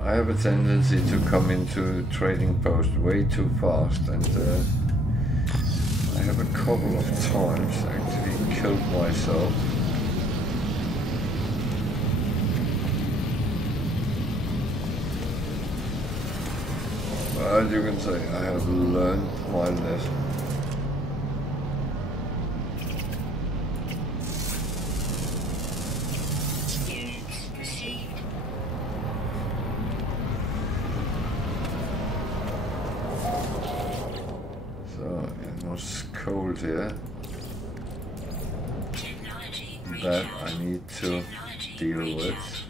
I have a tendency to come into trading post way too fast, and I have a couple of times actually killed myself. But you can say I have learned my lesson. Cold here that I need to deal with.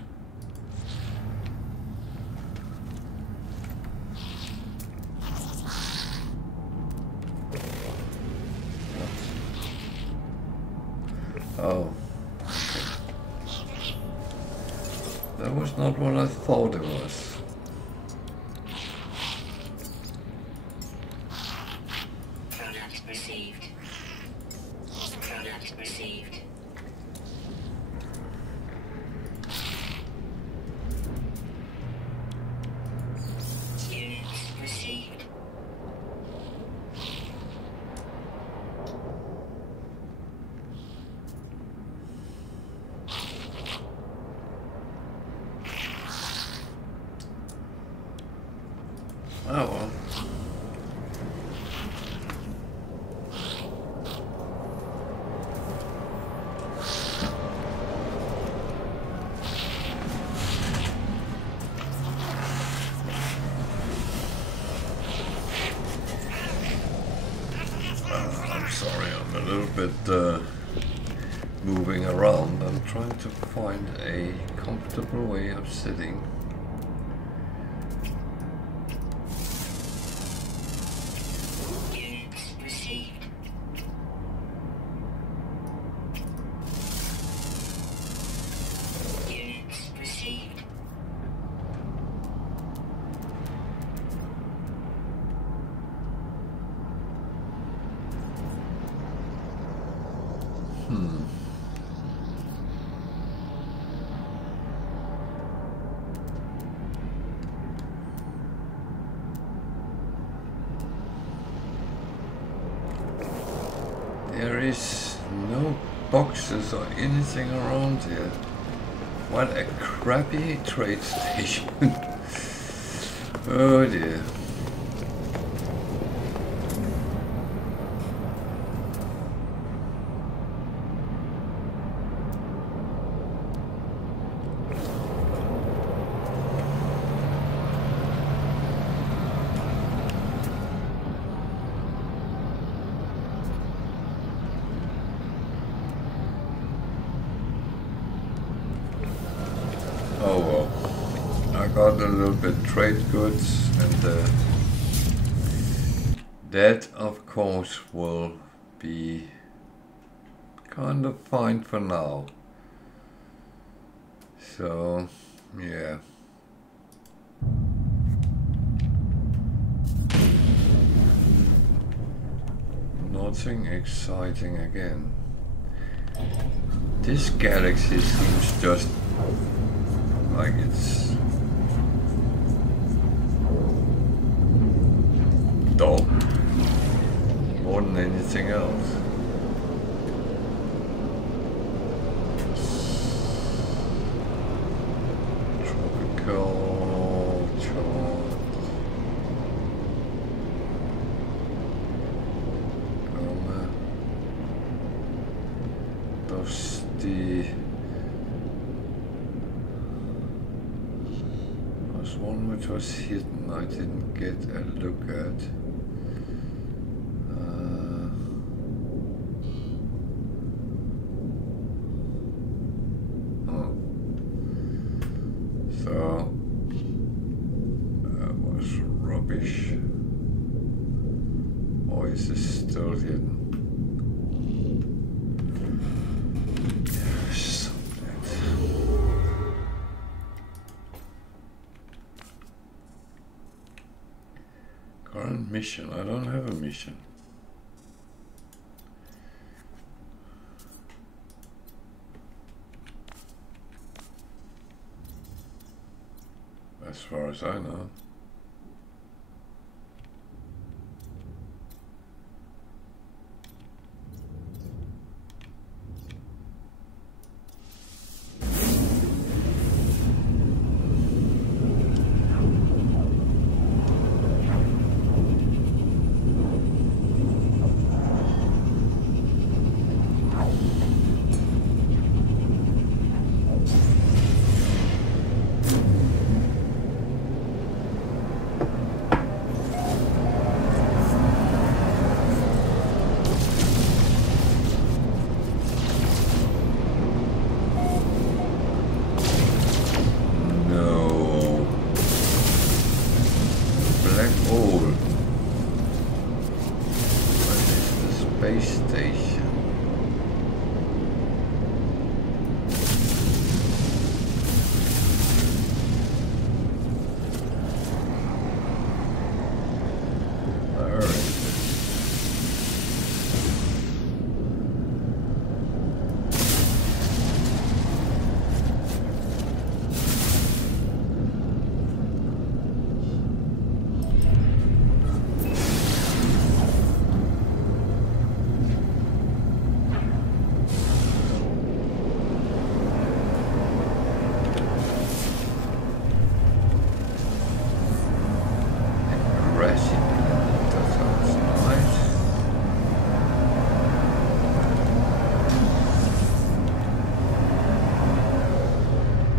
Oh, that was not what I thought it was. Oh well. Sorry, I'm a little bit moving around. I'm trying to find a comfortable way of sitting. Units received. Units received. There is no boxes or anything around here. What a crappy trade station. Oh dear. Oh well, I got a little bit trade goods, and that of course will be kind of fine for now. So yeah. Nothing exciting again. This galaxy seems just like it's dull more than anything else. Tropical chart. Dusty. One which was hidden, I didn't get a look at. So that was rubbish. Or is this still hidden? Current mission. I don't have a mission. As far as I know.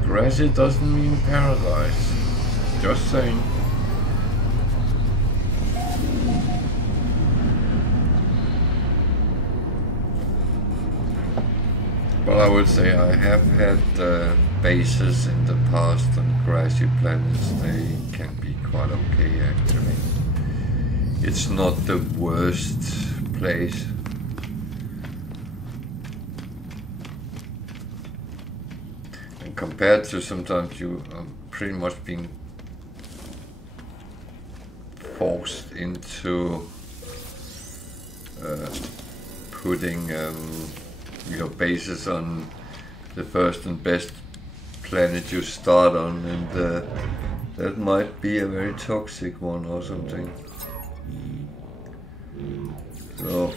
Grassy doesn't mean paradise. Just saying. Well, I would say I have had bases in the past on grassy planets. They can be quite okay, actually. It's not the worst place. And compared to sometimes you are pretty much being forced into putting your bases on the first and best planet you start on, and that might be a very toxic one or something. So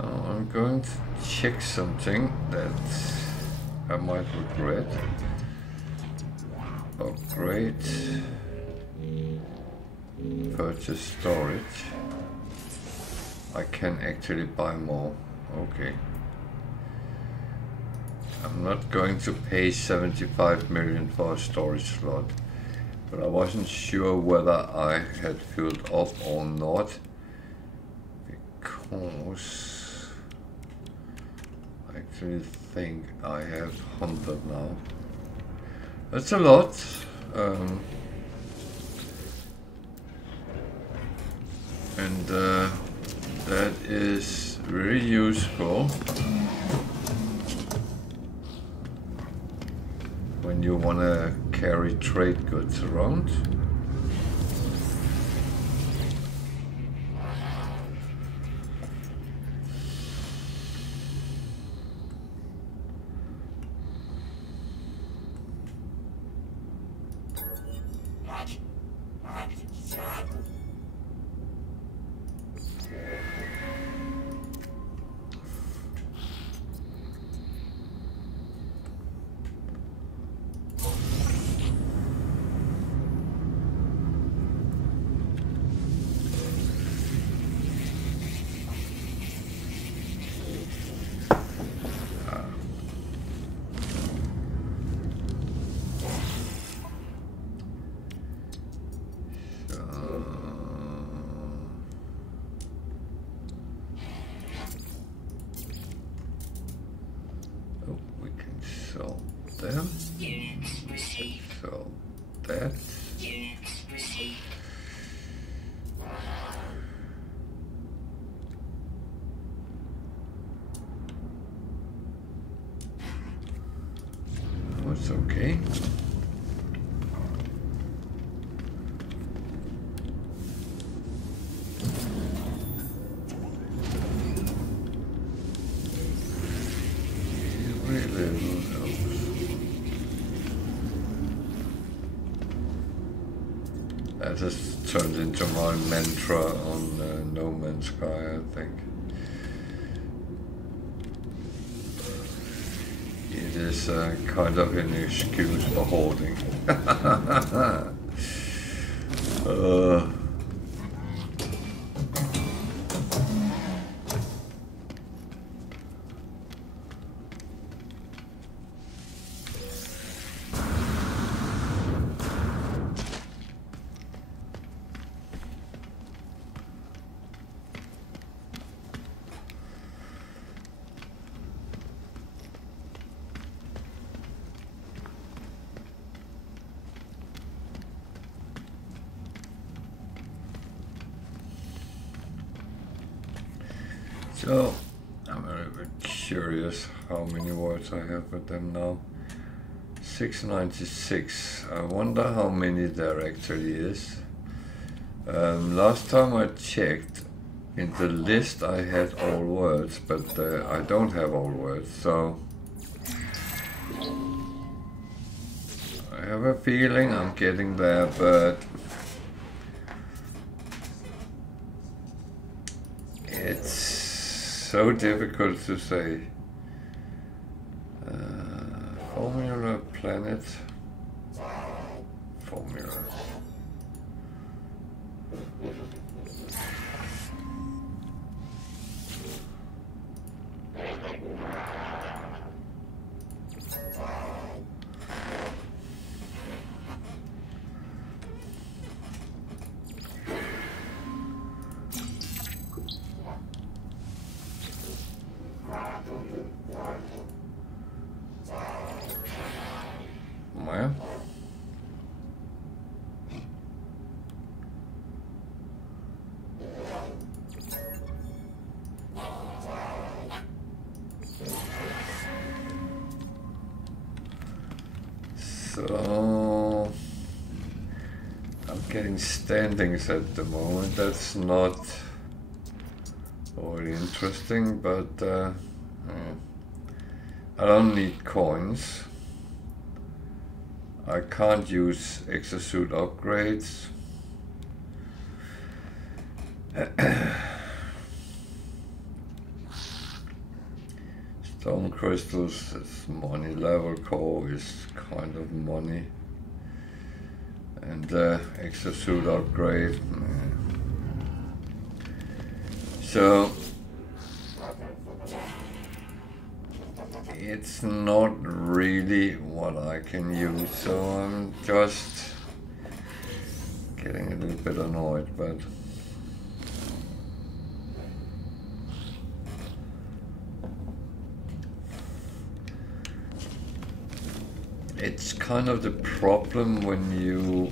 I'm going to check something that I might regret. Upgrade. Purchase storage. I can actually buy more. Okay. I'm not going to pay 75 million for a storage slot, but I wasn't sure whether I had filled up or not, because I actually think I have 100 now. That's a lot. And that is very useful when you want to carry trade goods around. It's okay. That just turned into my mantra on No Man's Sky, I think. It is kind of an excuse for hoarding. So, I'm a little bit curious how many words I have with them now. 696. I wonder how many there actually is. Last time I checked, in the list I had all words, but I don't have all words, so I have a feeling I'm getting there, but it's so difficult to say. Formula planet. Formula. So I'm getting standings at the moment. That's not really interesting, but I don't need coins. I can't use exosuit upgrades. Stone crystals is money. Level core is kind of money. And exosuit upgrade. So it's not really what I can use, so I'm just getting a little bit annoyed, but it's kind of the problem when you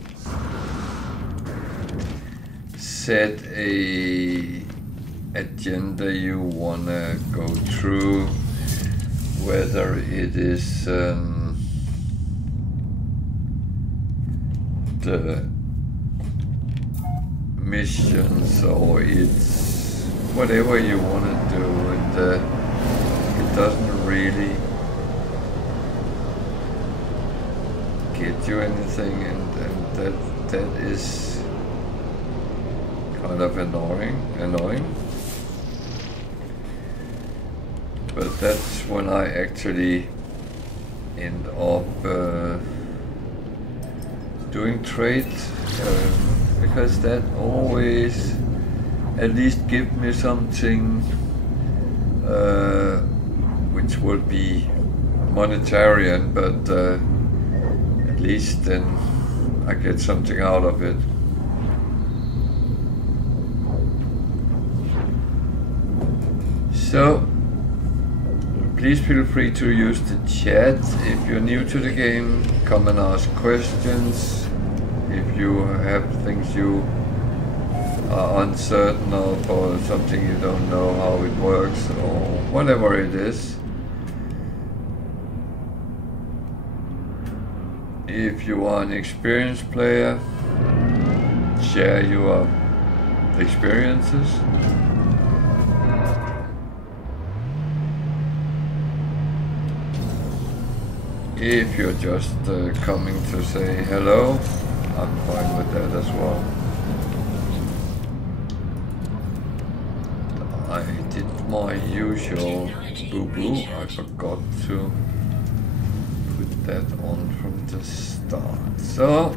set a agenda you wanna go through, whether it is the missions or it's whatever you want to do, and it doesn't really get you anything, and that is kind of annoying. But that's when I actually end up doing trades, because that always at least gives me something which would be monetarian, but at least then I get something out of it. So please feel free to use the chat. If you're new to the game, come and ask questions. If you have things you are uncertain of, or something you don't know how it works, or whatever it is. If you are an experienced player, share your experiences. If you're just coming to say hello, I'm fine with that as well. I did my usual boo-boo. I forgot to put that on from the start. So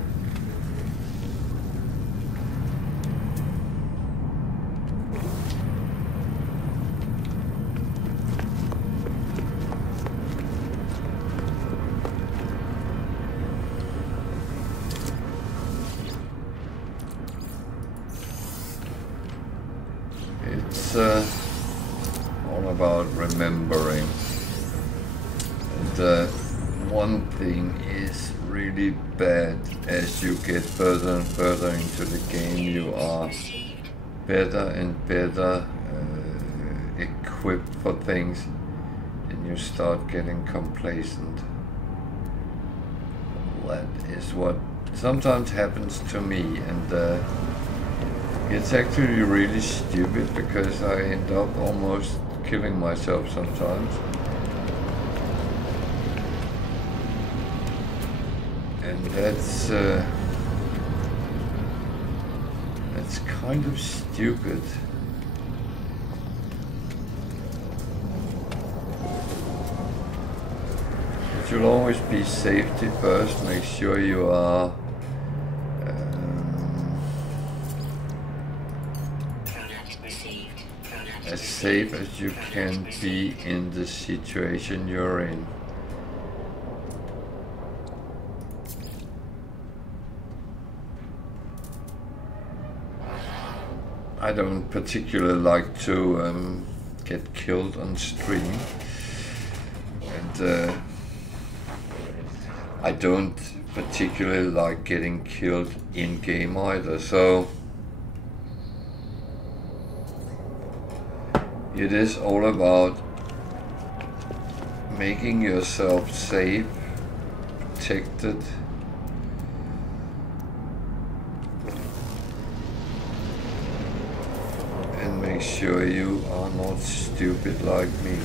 it's all about remembering. And one thing is really bad: as you get further and further into the game, you are better and better equipped for things, and you start getting complacent. That is what sometimes happens to me, and it's actually really stupid, because I end up almost killing myself sometimes. And that's kind of stupid. It should always be safety first. Make sure you are as safe as you can be in the situation you're in. I don't particularly like to get killed on stream, and I don't particularly like getting killed in game either, so it is all about making yourself safe, protected. And make sure you are not stupid like me.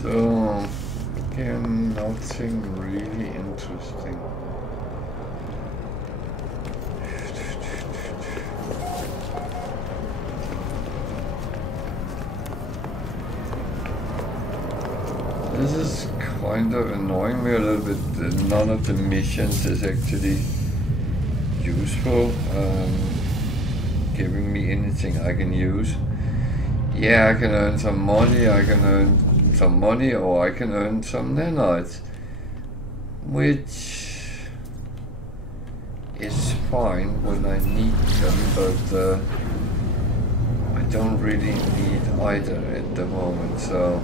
So, again, nothing really interesting. This is kind of annoying me a little bit. None of the missions is actually useful, giving me anything I can use. Yeah, I can earn some money, or I can earn some nanites, which is fine when I need them, but I don't really need either at the moment, so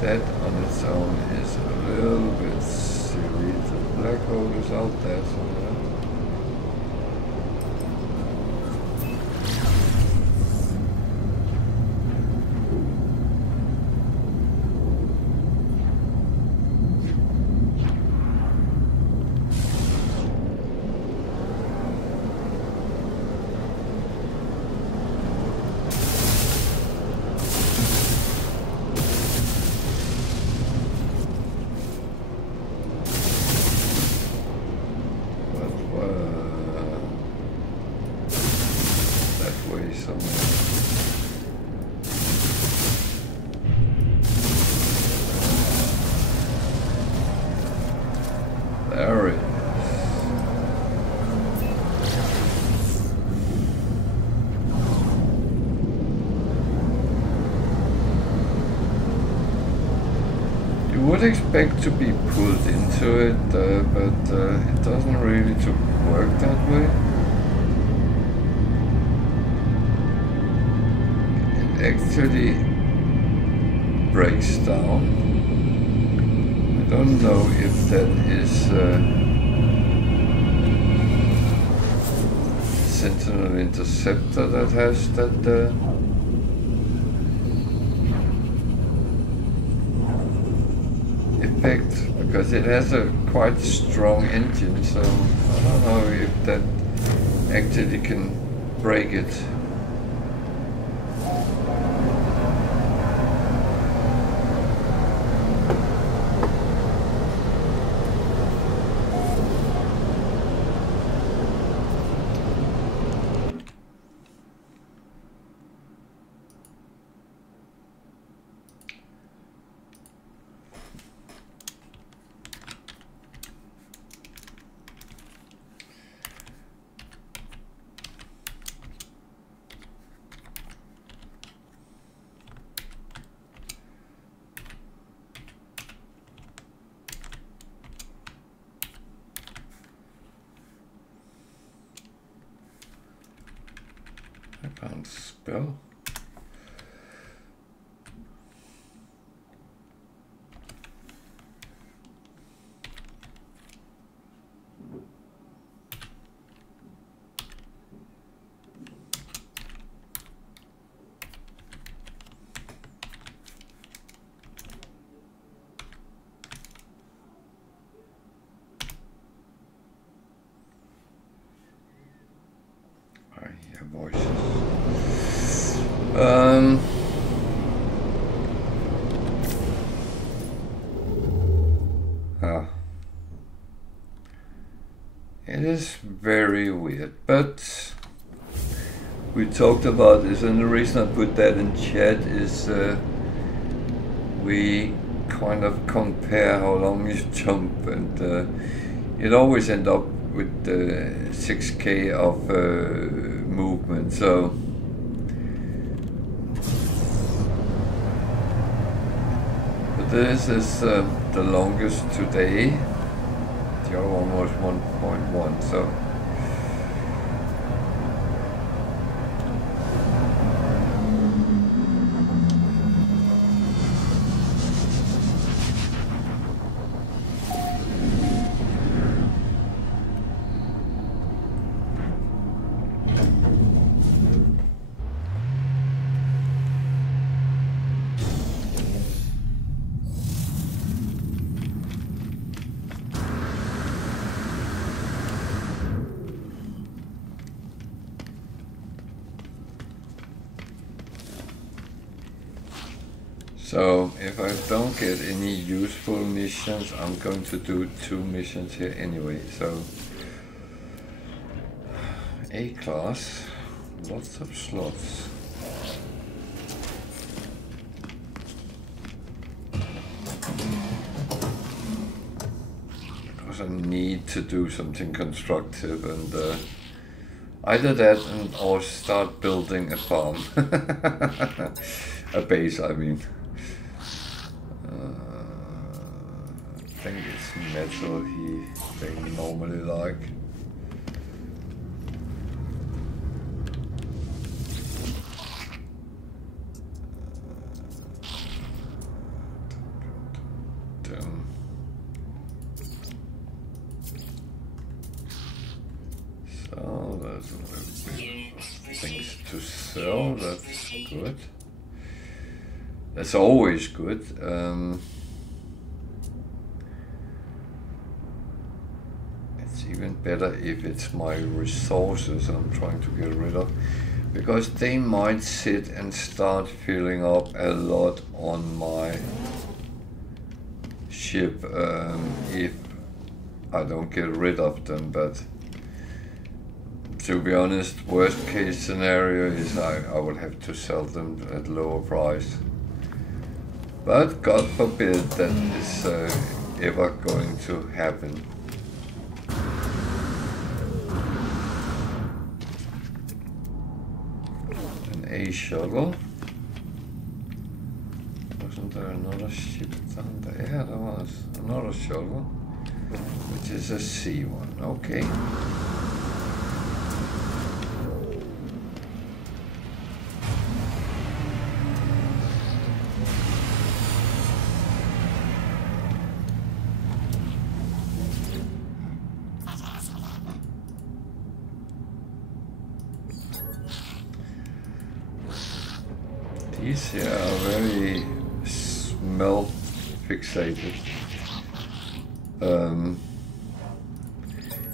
that on its own is a little bit silly. The black hole is out there somewhere. There it is. You would expect to be pulled into it, but it doesn't really work that way. It actually breaks down. I don't know if that is Sentinel Interceptor that has that effect, because it has a quite strong engine, so I don't know if that actually can break it. I can't spell. I hear voices. It is very weird. But we talked about this, and the reason I put that in chat is we kind of compare how long you jump, and it always ends up with 6k of movement. So but this is the longest today. The other one was 1.1. So So if I don't get any useful missions, I'm going to do 2 missions here anyway. So A class, lots of slots. Because I need to do something constructive, and either that or start building a farm. A base, I mean. I think it's metal they normally like. So there's things to sell, that's good. That's always good. Even better if it's my resources I'm trying to get rid of, because they might sit and start filling up a lot on my ship if I don't get rid of them. But to be honest, worst case scenario is I will have to sell them at lower price. But God forbid that is ever going to happen. A shuttle. Wasn't there another ship down there? Yeah, there was another shuttle, which is a C one. Okay. These here are very smell fixated.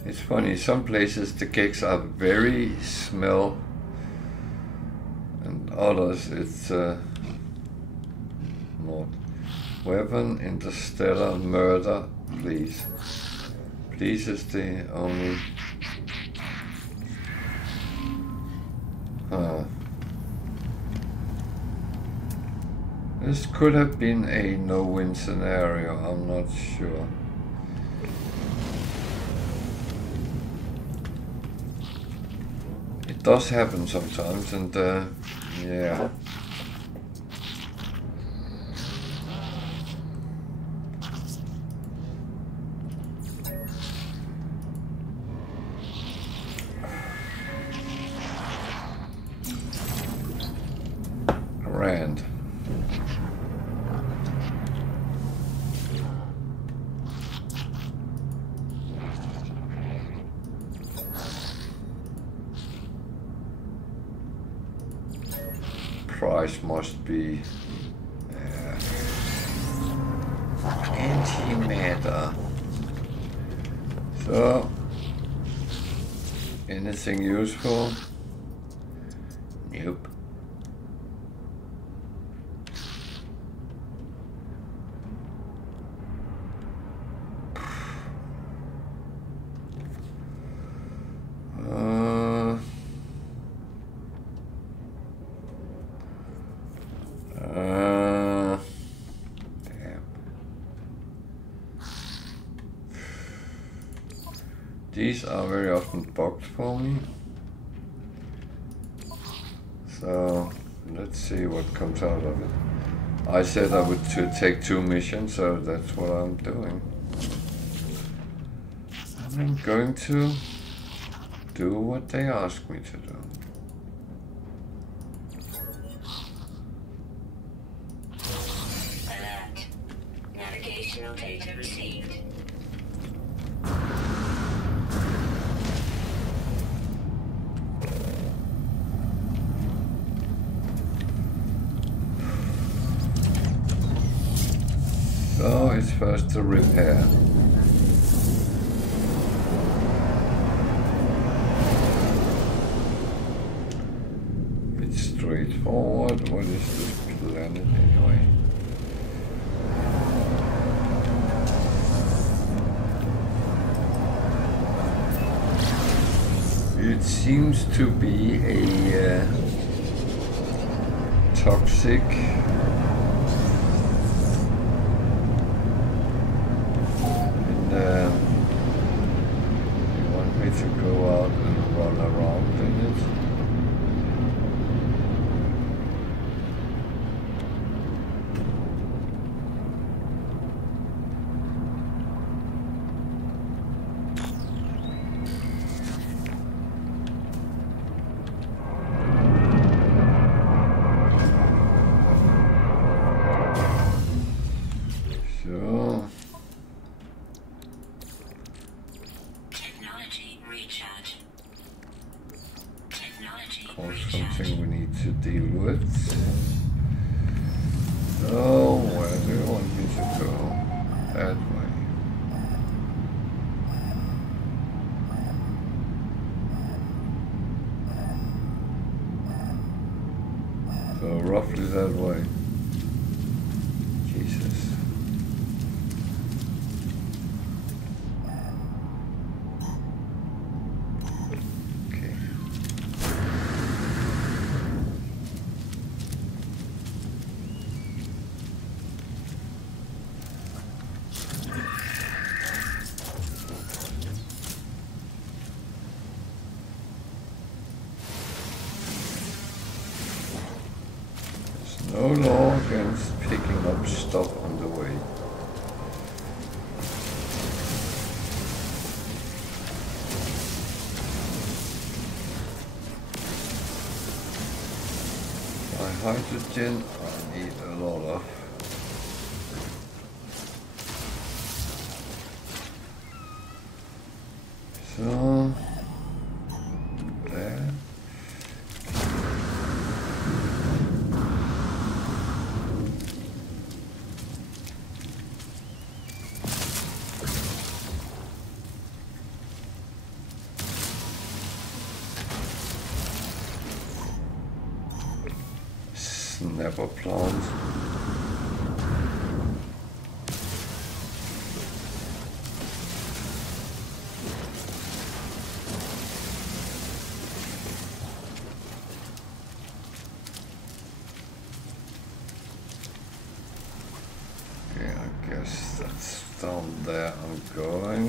It's funny, some places the cakes are very smell, and others it's not. Weapon, interstellar, murder, please. Please is the only... This could have been a no-win scenario, I'm not sure. It does happen sometimes, and yeah. Rand. Price must be antimatter. So, anything useful? Nope. These are very often bugged for me. So let's see what comes out of it. I said I would take 2 missions, so that's what I'm doing. I'm going to do what they ask me to do. Alert. Navigational data received. So it's first to repair. It's straightforward. What is this planet anyway? It seems to be a toxic you want me to go out and run around in it? Something we need to deal with. So, where do you want me to go? That way. So, roughly that way. Jesus. No law against picking up stuff on the way. My hydrogen I need a lot of. So there. Snapper plant. Okay, I guess that's down there I'm going.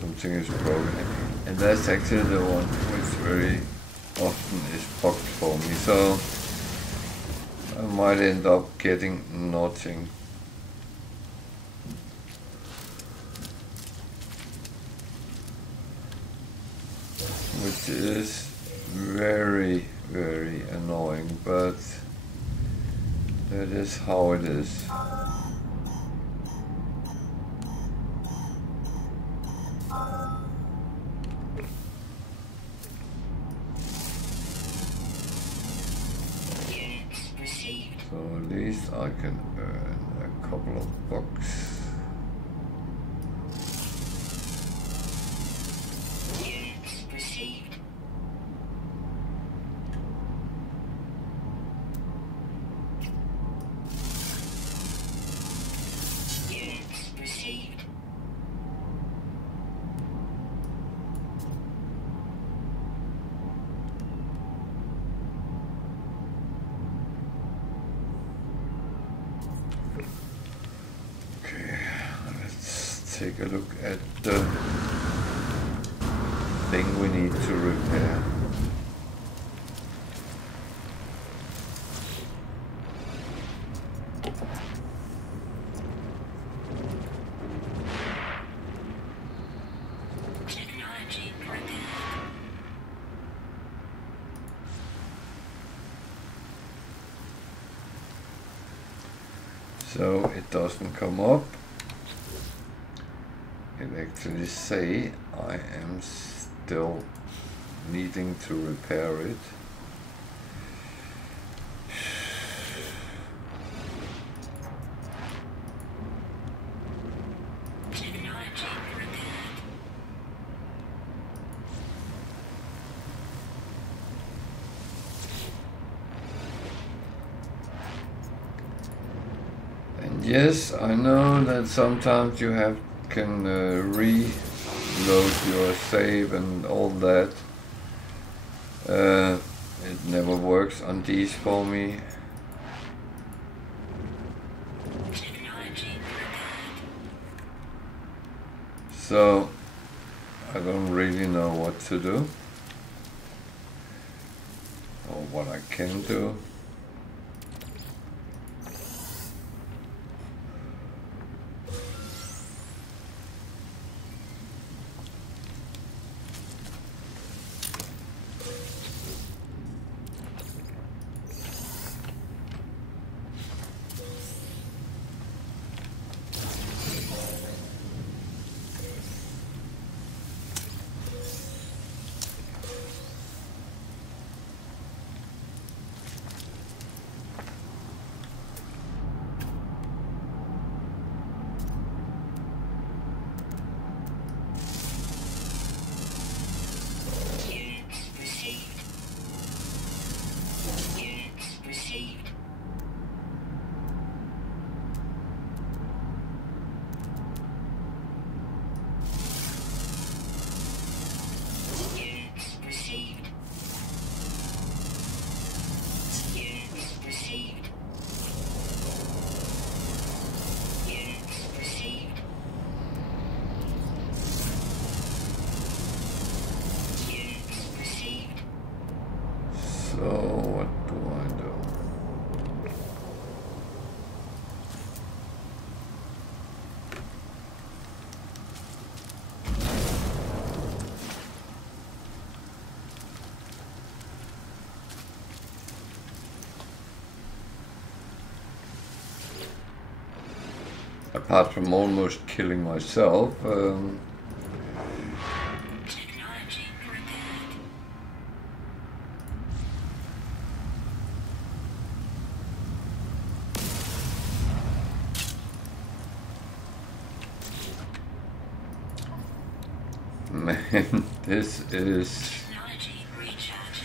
Something is broken. And that's actually the one which very often is bugged for me, so I might end up getting nothing. Which is very, very annoying, but that is how it is. So at least I can earn a couple of bucks. take a look at the thing we need to repair. Technology prepared. So it doesn't come up. It actually say I am still needing to repair it. Technology prepared. And yes, I know that sometimes you can reload your save and all that. It never works on these for me. Technology prepared. So I don't really know what to do or what I can do. Units received. Units received. Units received. Units received. Units received. Units received. So what do I do? Apart from almost killing myself, Technology prepared. man, this is, Technology recharge.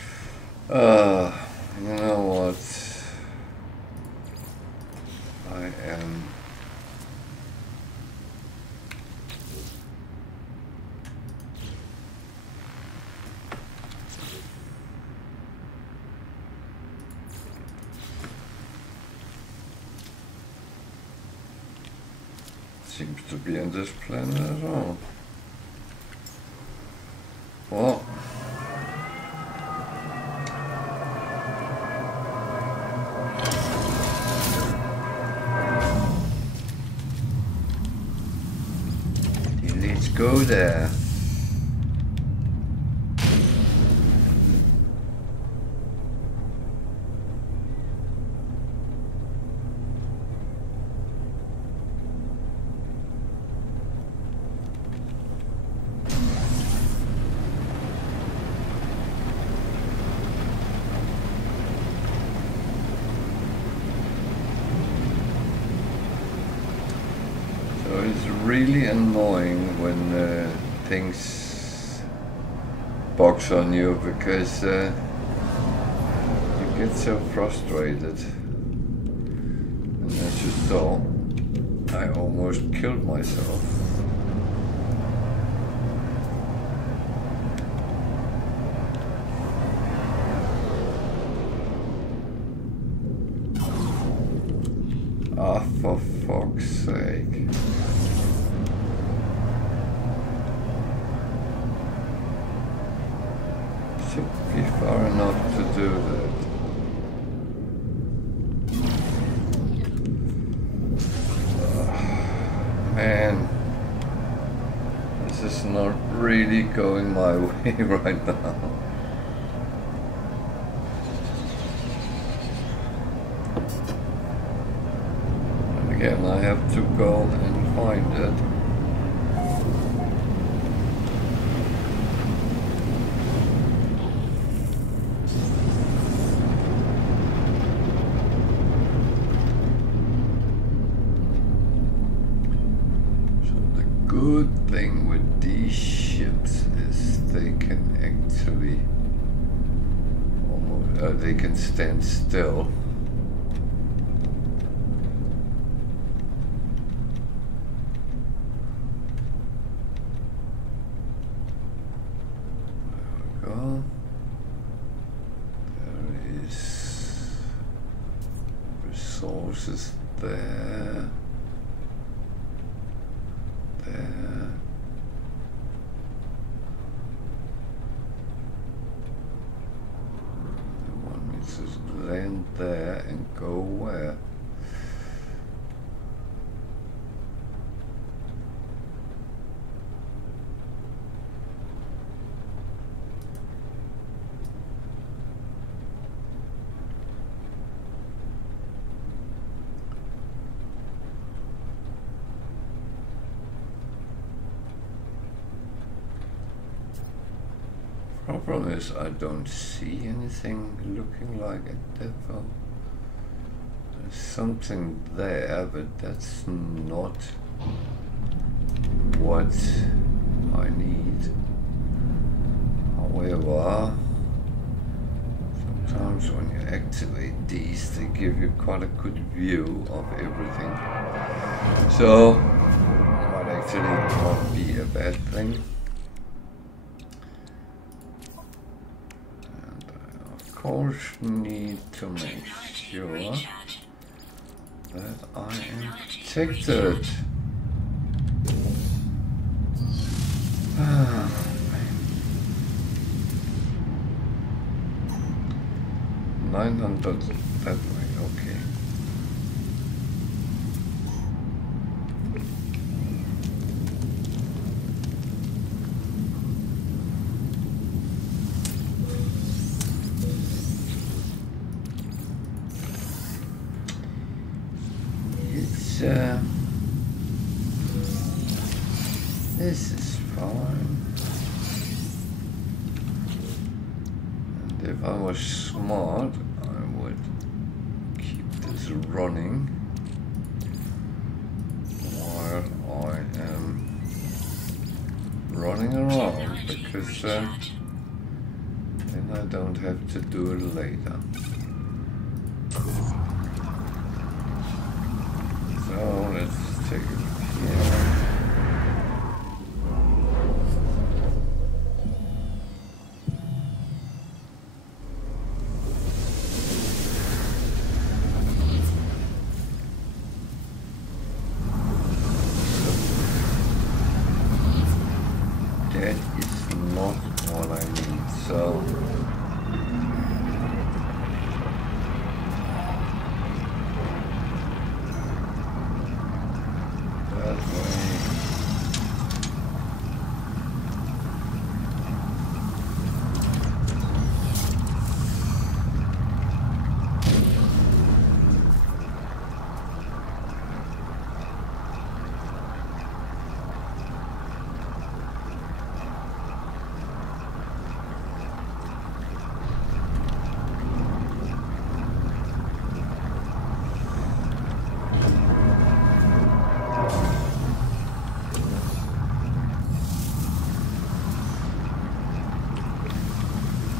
you know what? I am seems to be on this planet as well. Well, let's go there. So it's really annoying when things box on you because you get so frustrated. And as you saw, I almost killed myself. Ah, for fuck's sake. be far enough to do that. Man, this is not really going my way right now. And again, I have to go and find it. Good thing with these ships is they can actually almost they can stand still. There we go. There is resources there. Land there and go where? Problem is, I don't see anything looking like a depot. There's something there, but that's not what I need. However, sometimes when you activate these, they give you quite a good view of everything. So, it might actually not be a bad thing. Of course, need to make sure that I am protected. Ah, 900 that way, okay. This is fine. And if I was smart, I would keep this running while I am running around, because then I don't have to do it later. So let's take it here. That is not what I need, so that way.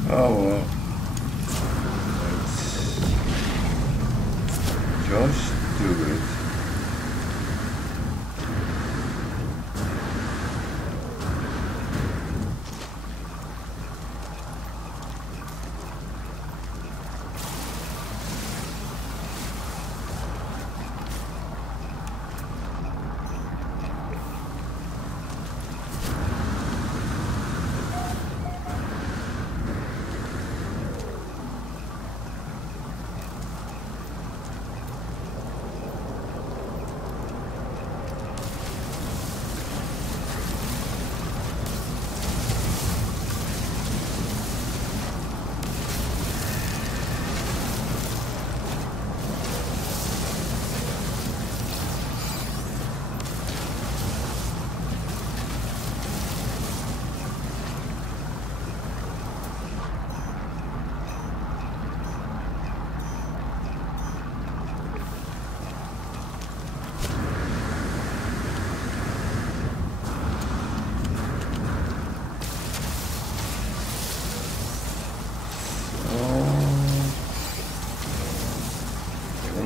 Oh well, let's just do it.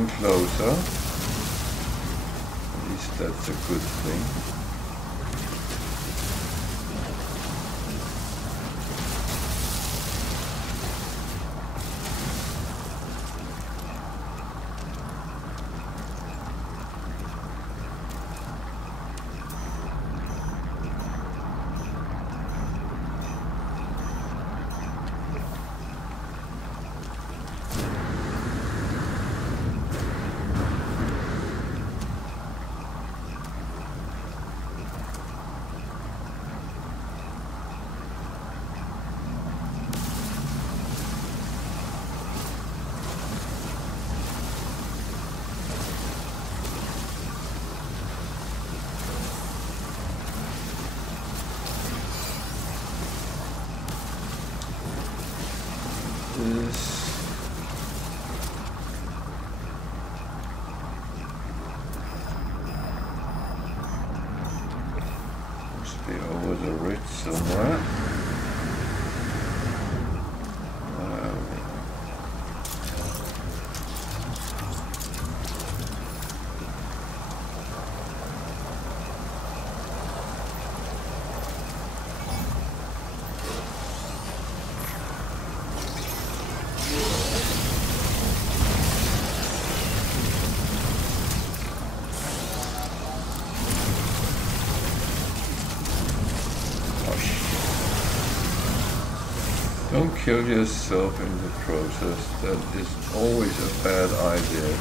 getting closer. At least that's a good thing. Must be over the ridge somewhere. Don't kill yourself in the process. That is always a bad idea.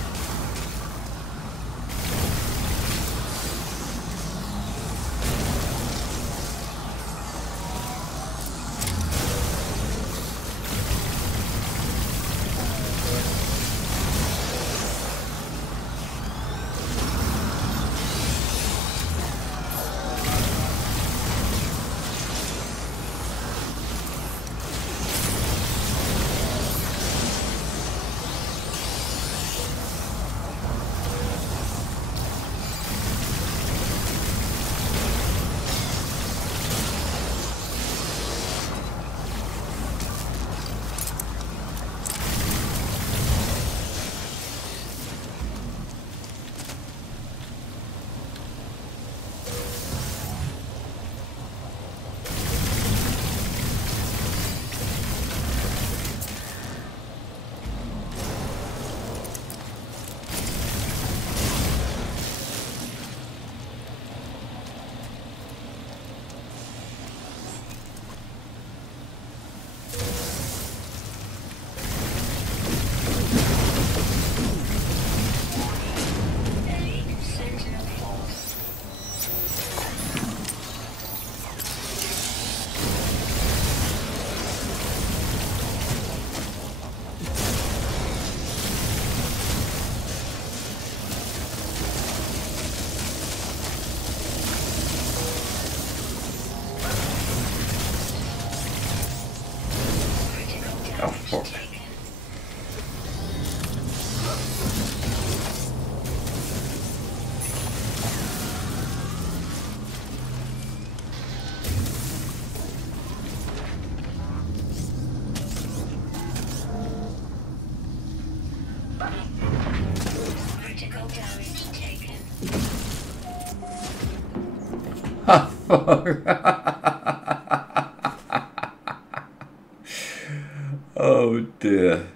Oh dear.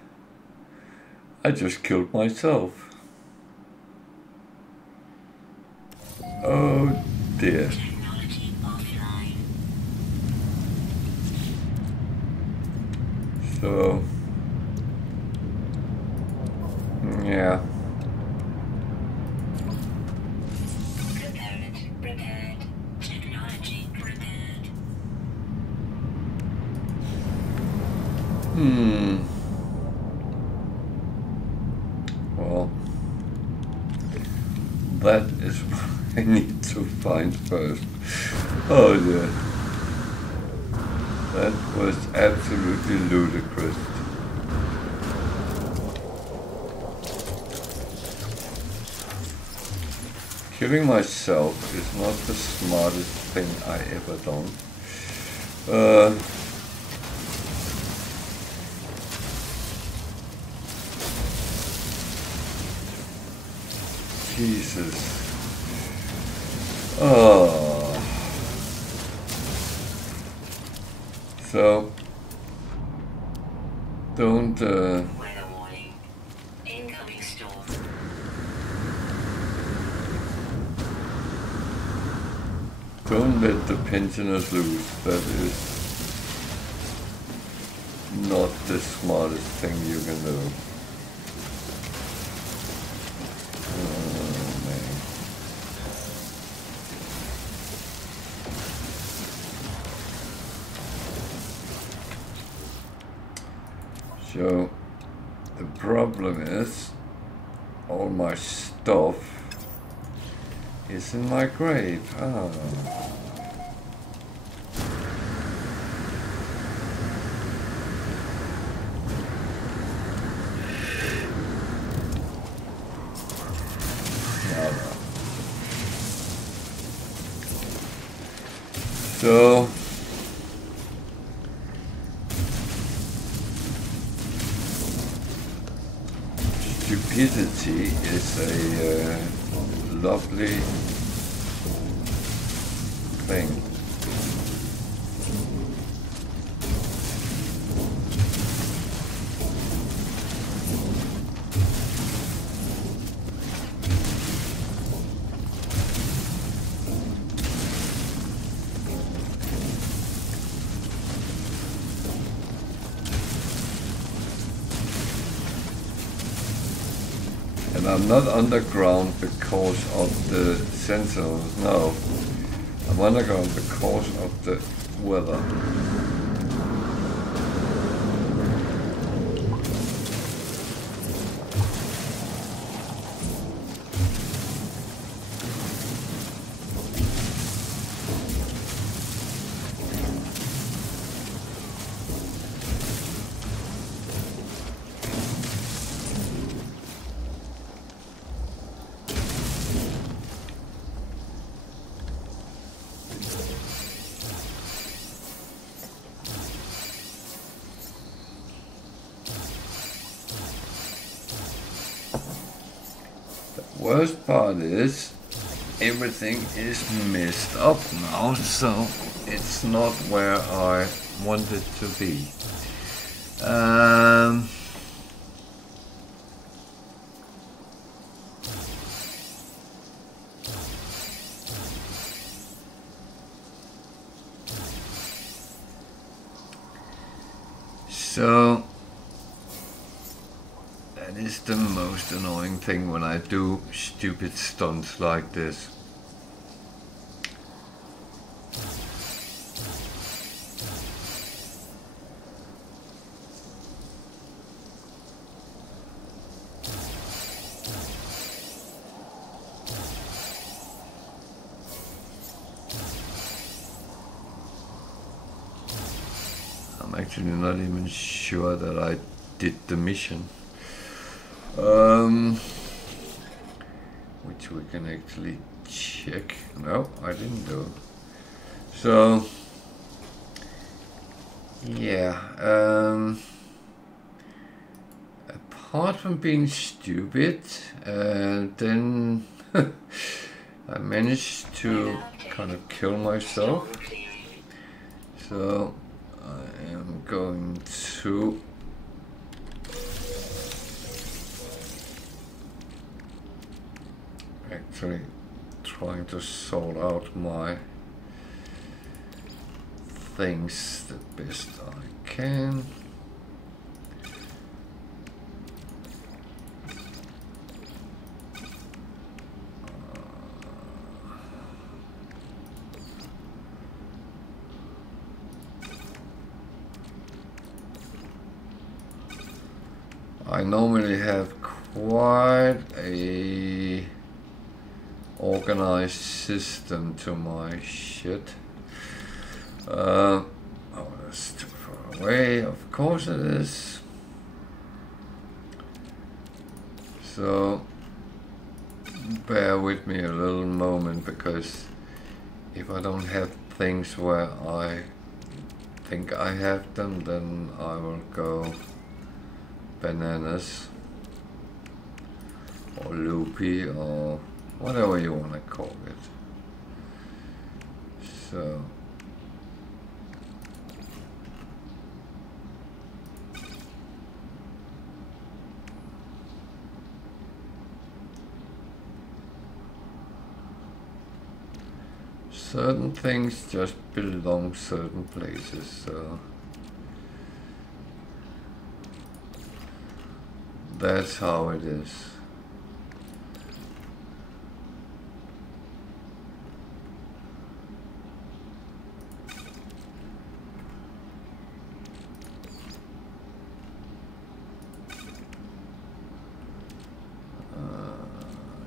I just killed myself. Oh dear. So, yeah. Prepared. Technology prepared. Well, that is what I need to find first. Oh dear. That was absolutely ludicrous. Killing myself is not the smartest thing I ever done. Jesus. Oh. So, don't Weather warning. Incoming storm. don't let the pensioners loose. That is not the smartest thing you can do. Oh, man. So the problem is all my stuff is in my grave. Ah. So stupidity is a lovely thing. And I'm not underground because of the sentinels, no. I'm underground because of the weather. Worst part is everything is messed up now, so it's not where I want it to be. So that is the most annoying thing when I do stupid stunts like this. I'm actually not even sure that I did the mission. Which we can actually check. No, I didn't do. So yeah, apart from being stupid, then I managed to kind of kill myself. So I am going to actually trying to sort out my things the best I can. I normally have quite a organized system to my shit. Oh, that's too far away. Of course it is. So bear with me a little moment, because if I don't have things where I think I have them, then I will go bananas. or loopy, or whatever you want to call it. So certain things just belong certain places, so that's how it is.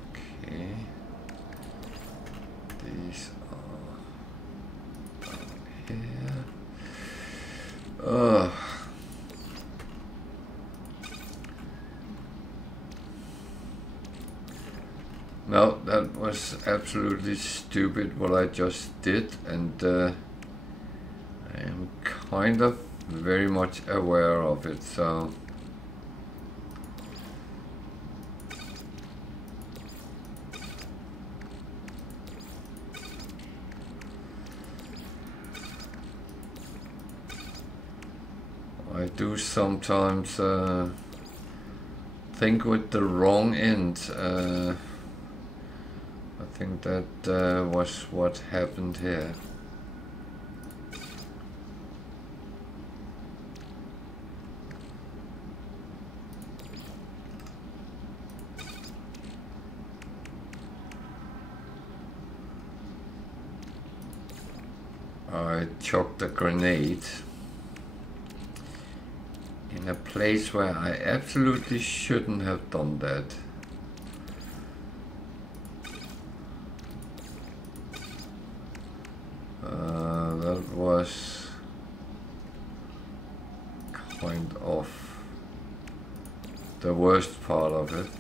Okay. These are down here. No, that was absolutely stupid what I just did, and I am kind of very much aware of it, so I do sometimes think with the wrong end. I think that was what happened here. I chucked a grenade in a place where I absolutely shouldn't have done that. That was kind of the worst part of it.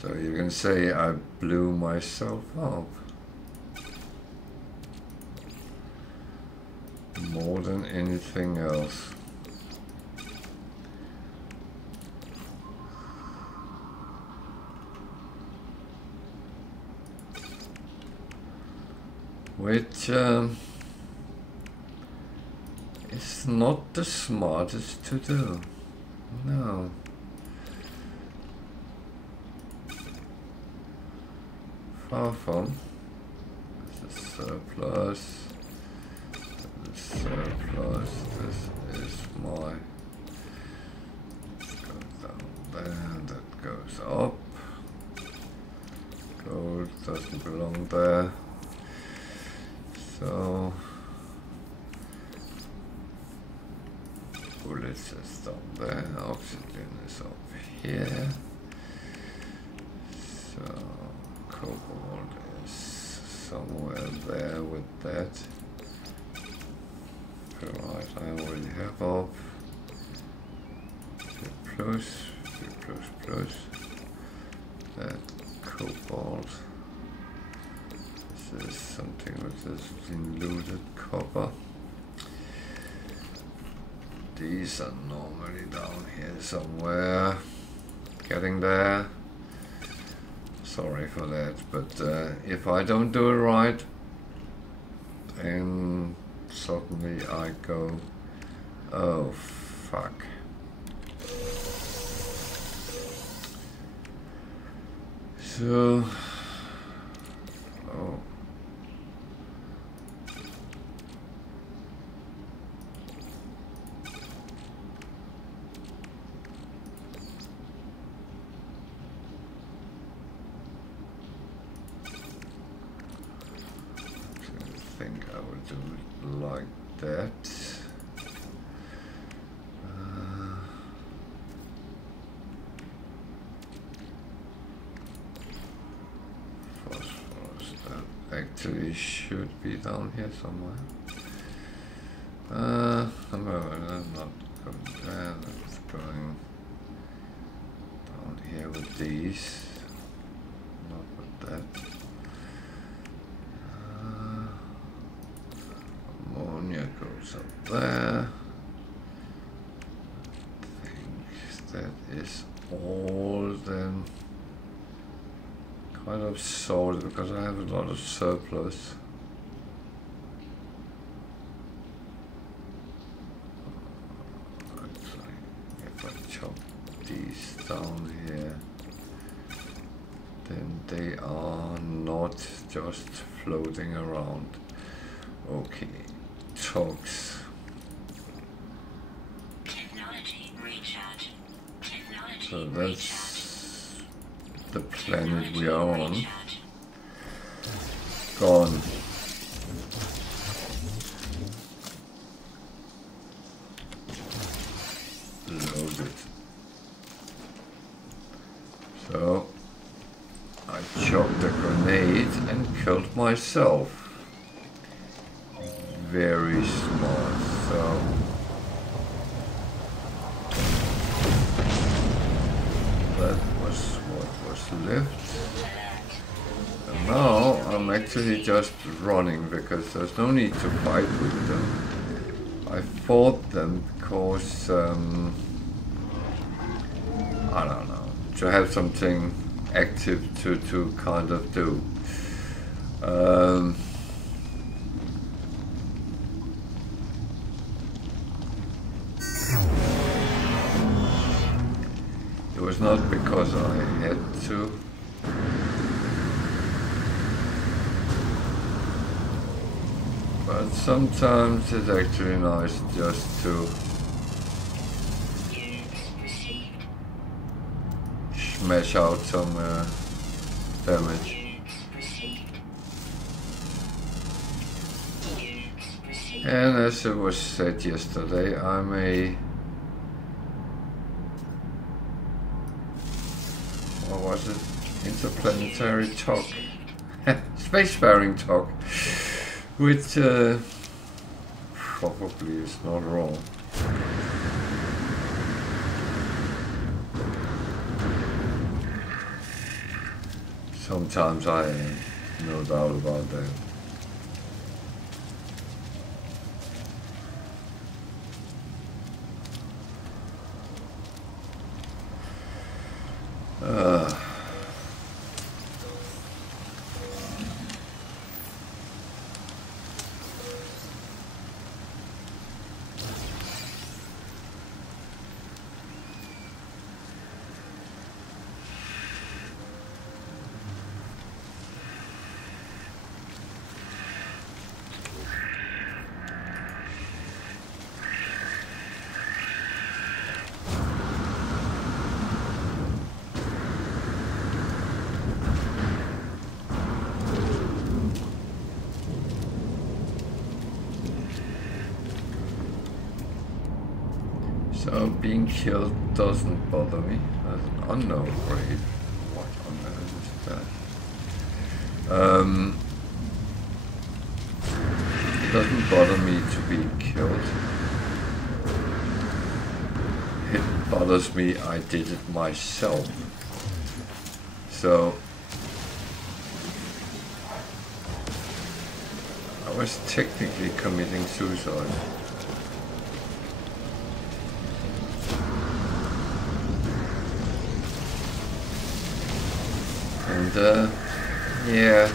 So you can say I blew myself up. More than anything else. Which is not the smartest to do. No. Far from. This is surplus. Surplus, this is my, goes down there, that goes up, gold doesn't belong there, so bullets is down there, oxygen is up here, so cobalt is somewhere there with that. Right, I already have up. Plus, that cobalt. This is something which has been looted, copper. These are normally down here somewhere. Getting there. Sorry for that, but if I don't do it right, then suddenly I go, oh fuck. So, oh. I think I will do it like that. Phosphorus, that actually should be down here somewhere. No, I'm not going there, that's going down here with these. Not with that. Ammonia goes up there. I think that is all then. Kind of sold because I have a lot of surplus. Actually, if I chop these down here, then they are not just floating around. Okay, talks. Technology recharge. Technology So recharge. that's the planet we are on. Recharge. Gone. Loaded. So I chopped a grenade and killed myself. Very smart. So that was what was left. And now I'm actually just running because there's no need to fight with them. I fought them because I don't know, to have something active to kind of do. It was not because I had to. But sometimes it's actually nice just to Units received. smash out some damage. Units received. Units received. And as it was said yesterday, I'm a... what was it? Interplanetary talk. Spacefaring talk. Which probably is not wrong. Sometimes I am, no doubt about that. So being killed doesn't bother me. As an unknown grave. What on earth is that? It doesn't bother me to be killed. It bothers me I did it myself. So I was technically committing suicide. And yeah,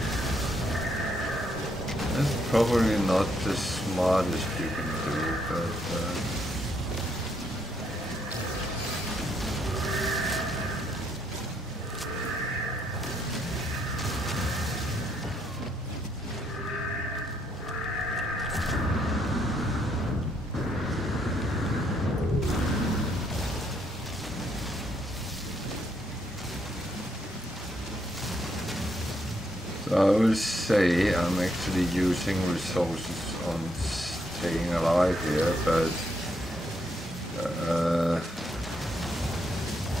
that's probably not the smartest you can do, but I will say I'm actually using resources on staying alive here, but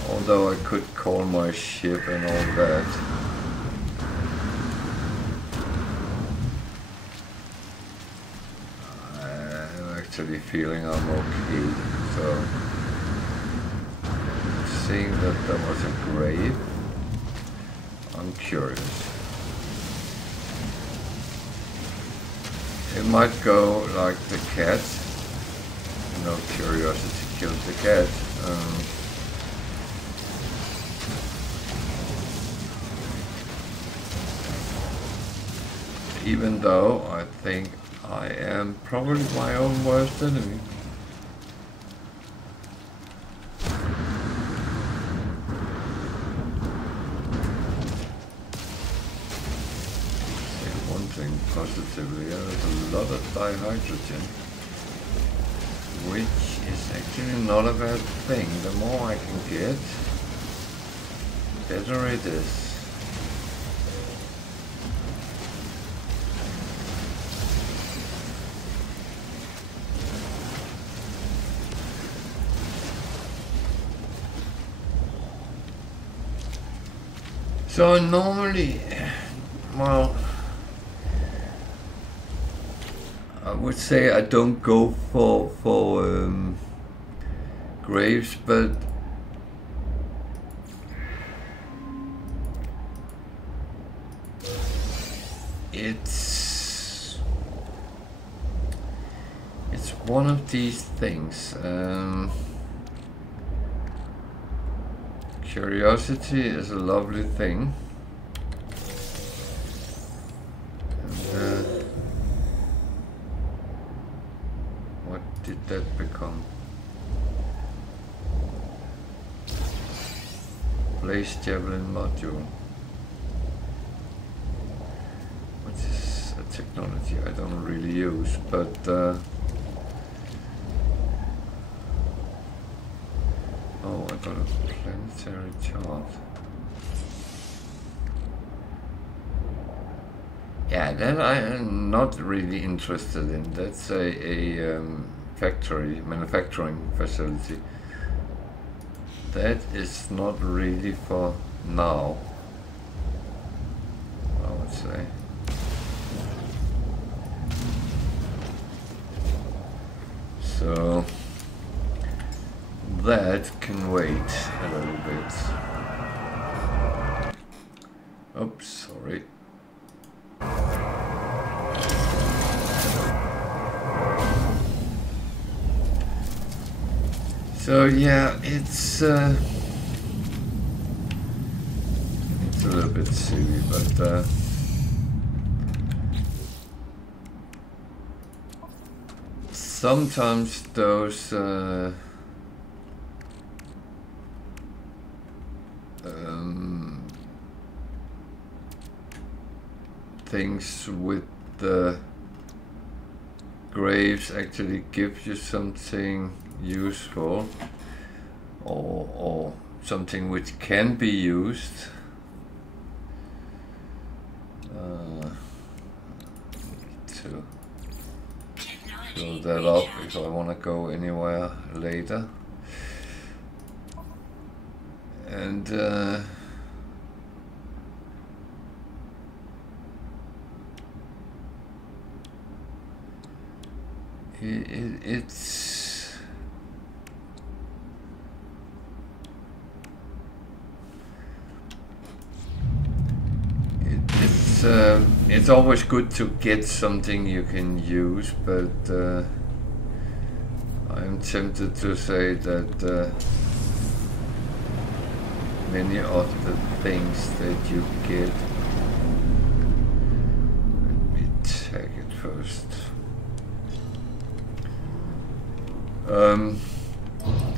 although I could call my ship and all that, I'm actually feeling I'm okay. So seeing that there was a grave. I'm curious. It might go like the cat. You know, curiosity kills the cat. Even though I think I am probably my own worst enemy. Say one thing positively, there's a lot of dihydrogen, which is actually not a bad thing. The more I can get, better it is. So normally, well, I would say I don't go for graves, but it's one of these things. Curiosity is a lovely thing, and what did that become? Blaze Javelin module, which is a technology I don't really use, but oh, I got a planetary chart. Yeah, that I am not really interested in. That's a manufacturing facility. That is not really for now, I would say. So that can wait a little bit. Oops, sorry. So yeah, it's a little bit silly, but sometimes those things with the graves actually give you something useful, or something which can be used. To fill that up if I want to go anywhere later. And it's always good to get something you can use, but I'm tempted to say that many of the things that you get, let me tag it first.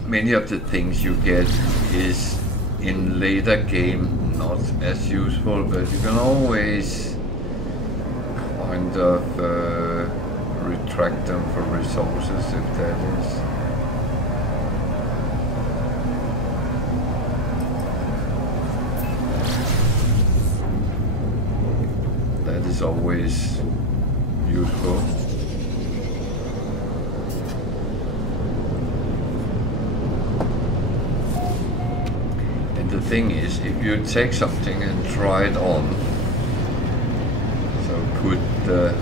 Many of the things you get is in later game not as useful, but you can always kind of retract them for resources if that is. That is always useful. The thing is, if you take something and try it on, so put the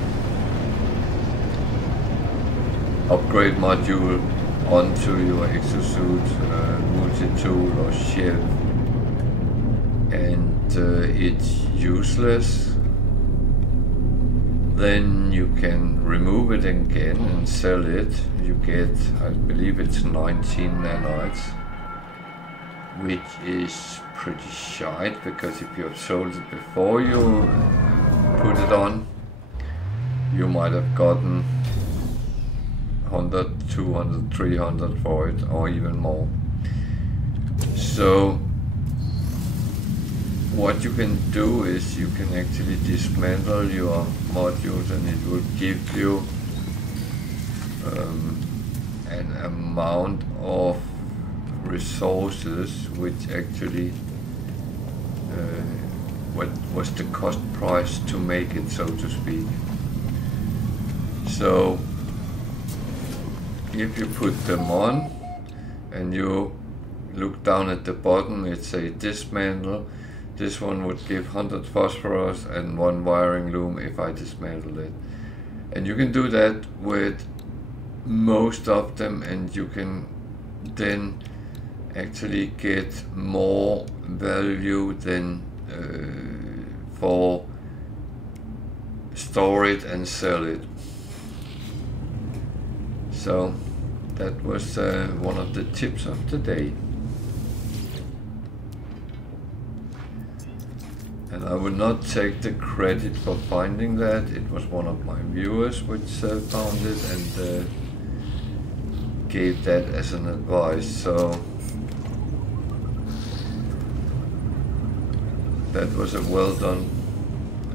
upgrade module onto your exosuit, multi-tool or ship, and it's useless, then you can remove it again and sell it. You get, I believe it's 19 nanites, which is pretty shite, because if you have sold it before you put it on, you might have gotten 100, 200, 300 for it, or even more. So what you can do is you can actually dismantle your modules, and it will give you an amount of resources which actually what was the cost price to make it, so to speak. So if you put them on and you look down at the bottom, it's a dismantle. This one would give 100 phosphorus and 1 wiring loom if I dismantled it. And you can do that with most of them, and you can then actually get more value than for store it and sell it. So that was one of the tips of the day. And I will not take the credit for finding that. It was one of my viewers which found it and gave that as an advice. So that was a well done,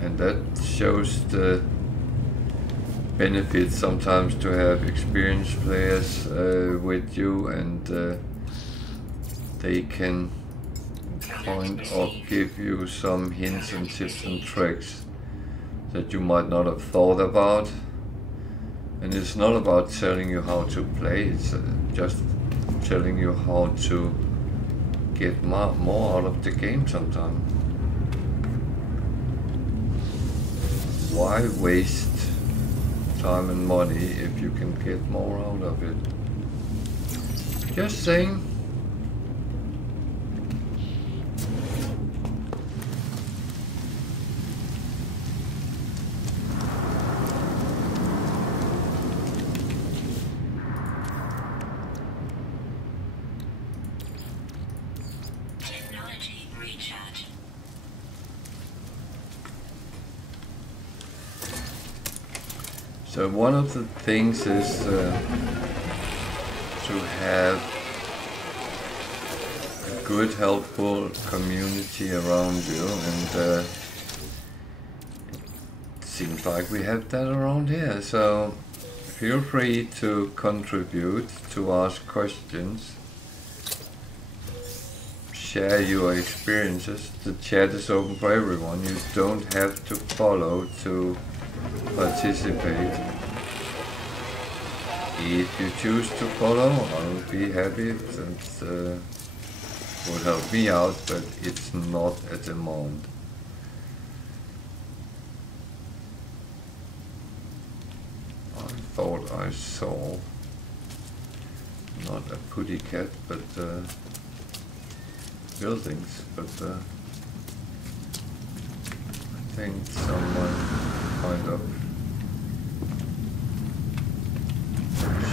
and that shows the benefit sometimes to have experienced players with you, and they can kind of give you some hints and tips and tricks that you might not have thought about. And it's not about telling you how to play, it's just telling you how to get more out of the game sometimes. Why waste time and money if you can get more out of it? Just saying. Technology recharge. So one of the things is to have a good, helpful community around you, and it seems like we have that around here. So feel free to contribute, to ask questions, share your experiences. The chat is open for everyone. You don't have to follow to participate. If you choose to follow, I'll be happy. That would help me out, but it's not at the moment. I thought I saw not a putty cat, but buildings, but I think someone kind of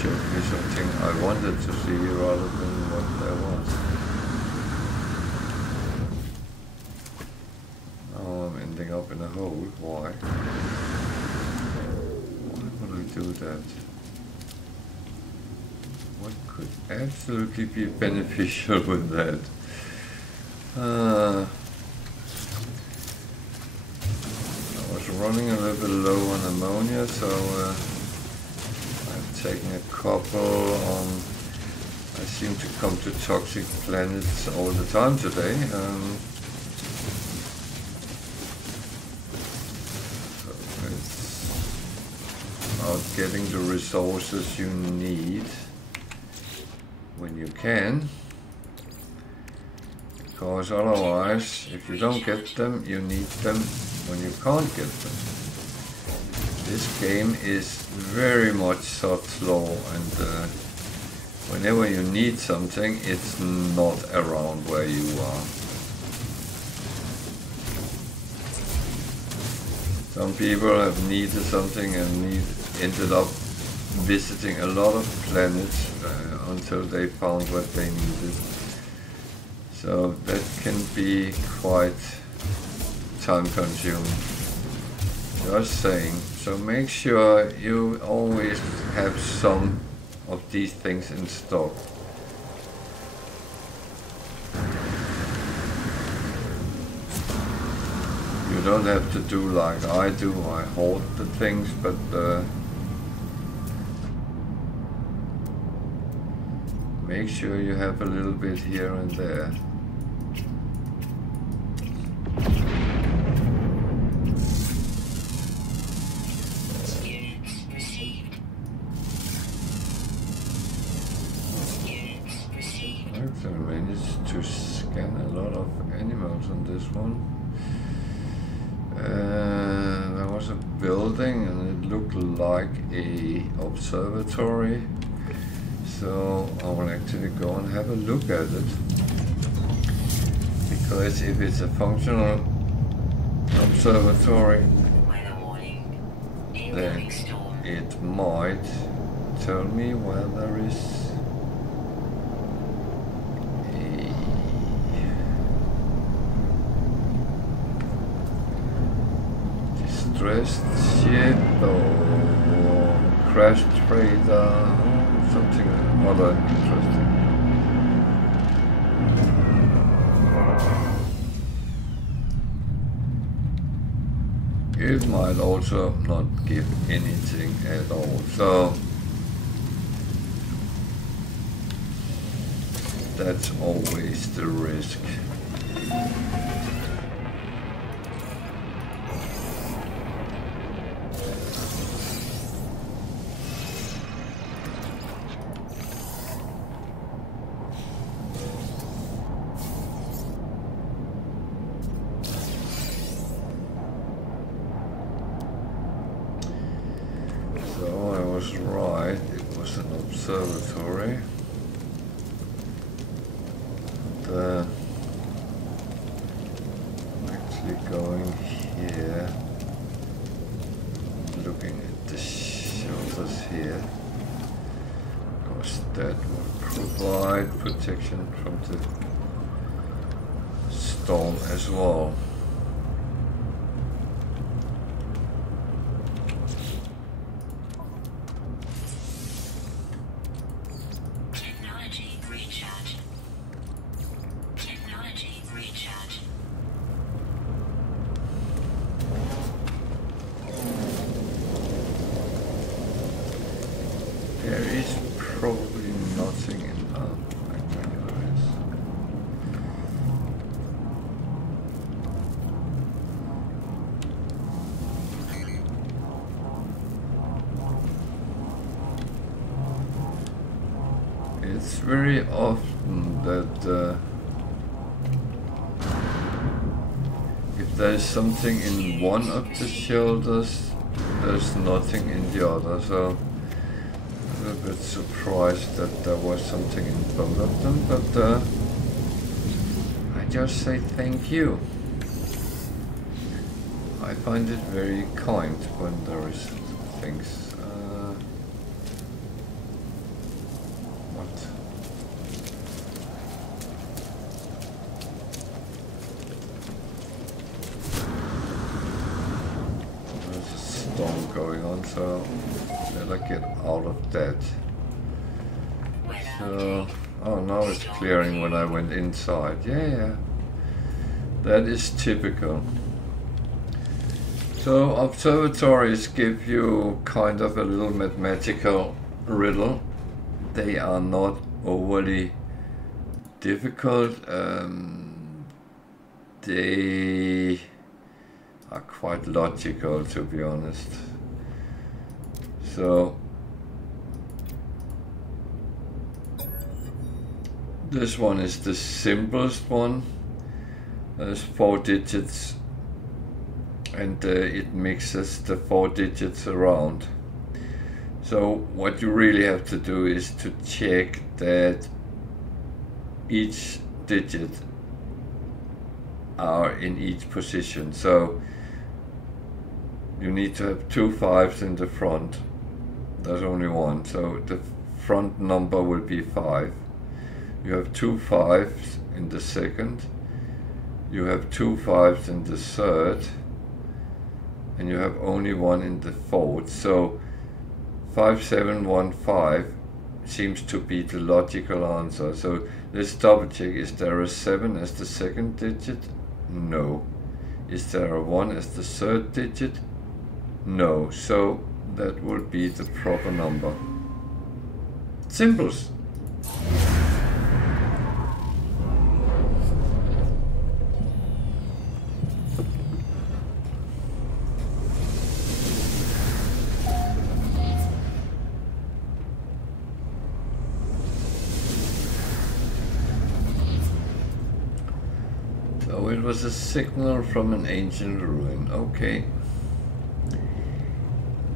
showed me something I wanted to see rather than what there was. Now I'm ending up in a hole. Why? Why would I do that? What could absolutely be beneficial with that? I was running a little bit low on ammonia, so I've taken a couple on. I seem to come to toxic planets all the time today. So it's about getting the resources you need when you can. Because otherwise, if you don't get them, you need them when you can't get them. This game is very much soft law, and whenever you need something, it's not around where you are. Some people have needed something and ended up visiting a lot of planets until they found what they needed. So that can be quite time consuming. Just saying. So make sure you always have some of these things in stock. You don't have to do like I do, I hoard the things, but make sure you have a little bit here and there. Units received. Units received. I managed to scan a lot of animals on this one. There was a building and it looked like a observatory. So I will actually go and have a look at it. Because if it's a functional observatory, Weather warning. then Incoming storm. it might tell me where there is a distressed ship or crashed freighter or something other interesting. It might also not give anything at all, so that's always the risk. Right, it was an observatory. I'm actually going here, looking at the shelters here, because that will provide protection from the storm as well. There is probably nothing in actually there is. It's very often that if there's something in one of the shelters, there's nothing in the other, so a little bit surprised that there was something in both of them, but I just say thank you. I find it very kind when there is things. What? There's a storm going on, so better get out of that. So, oh, now it's clearing when I went inside. Yeah, that is typical. So observatories give you kind of a little mathematical riddle. They are not overly difficult. They are quite logical, to be honest. So this one is the simplest one. There's 4 digits and it mixes the 4 digits around. So what you really have to do is to check that each digit are in each position. So you need to have 2 5s in the front. There's only one, so the front number will be 5. You have 2 5s in the second, you have 2 5s in the third, and you have only one in the fourth. So 5 7 1 5 seems to be the logical answer. So let's double check. Is there a 7 as the second digit? No. Is there a 1 as the third digit? No. So that will be the proper number. Simples. So it was a signal from an ancient ruin. Okay.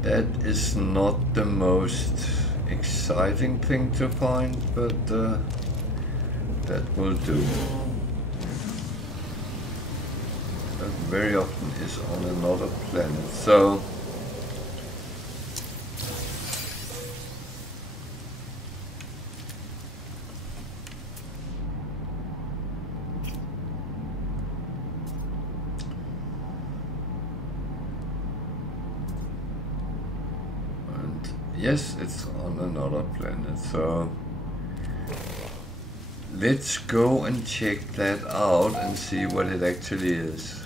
That is not the most exciting thing to find, but that will do. That very often is on another planet. So yes, it's on another planet, so let's go and check that out and see what it actually is.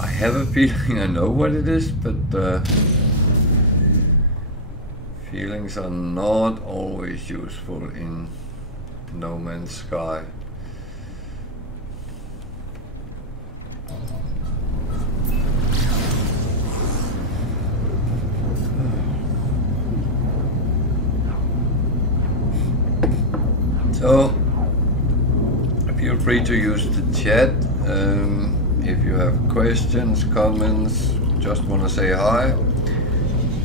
I have a feeling I know what it is, but feelings are not always useful in No Man's Sky. So, feel free to use the chat if you have questions, comments, just want to say hi.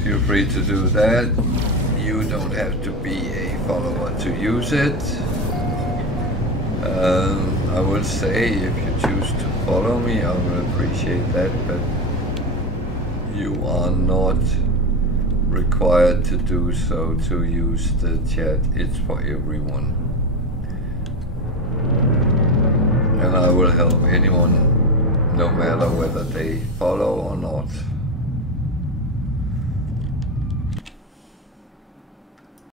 Feel free to do that. You don't have to be a follower to use it. I will say if you choose to follow me, I will appreciate that, but you are not required to do so to use the chat. It's for everyone. And I will help anyone, no matter whether they follow or not.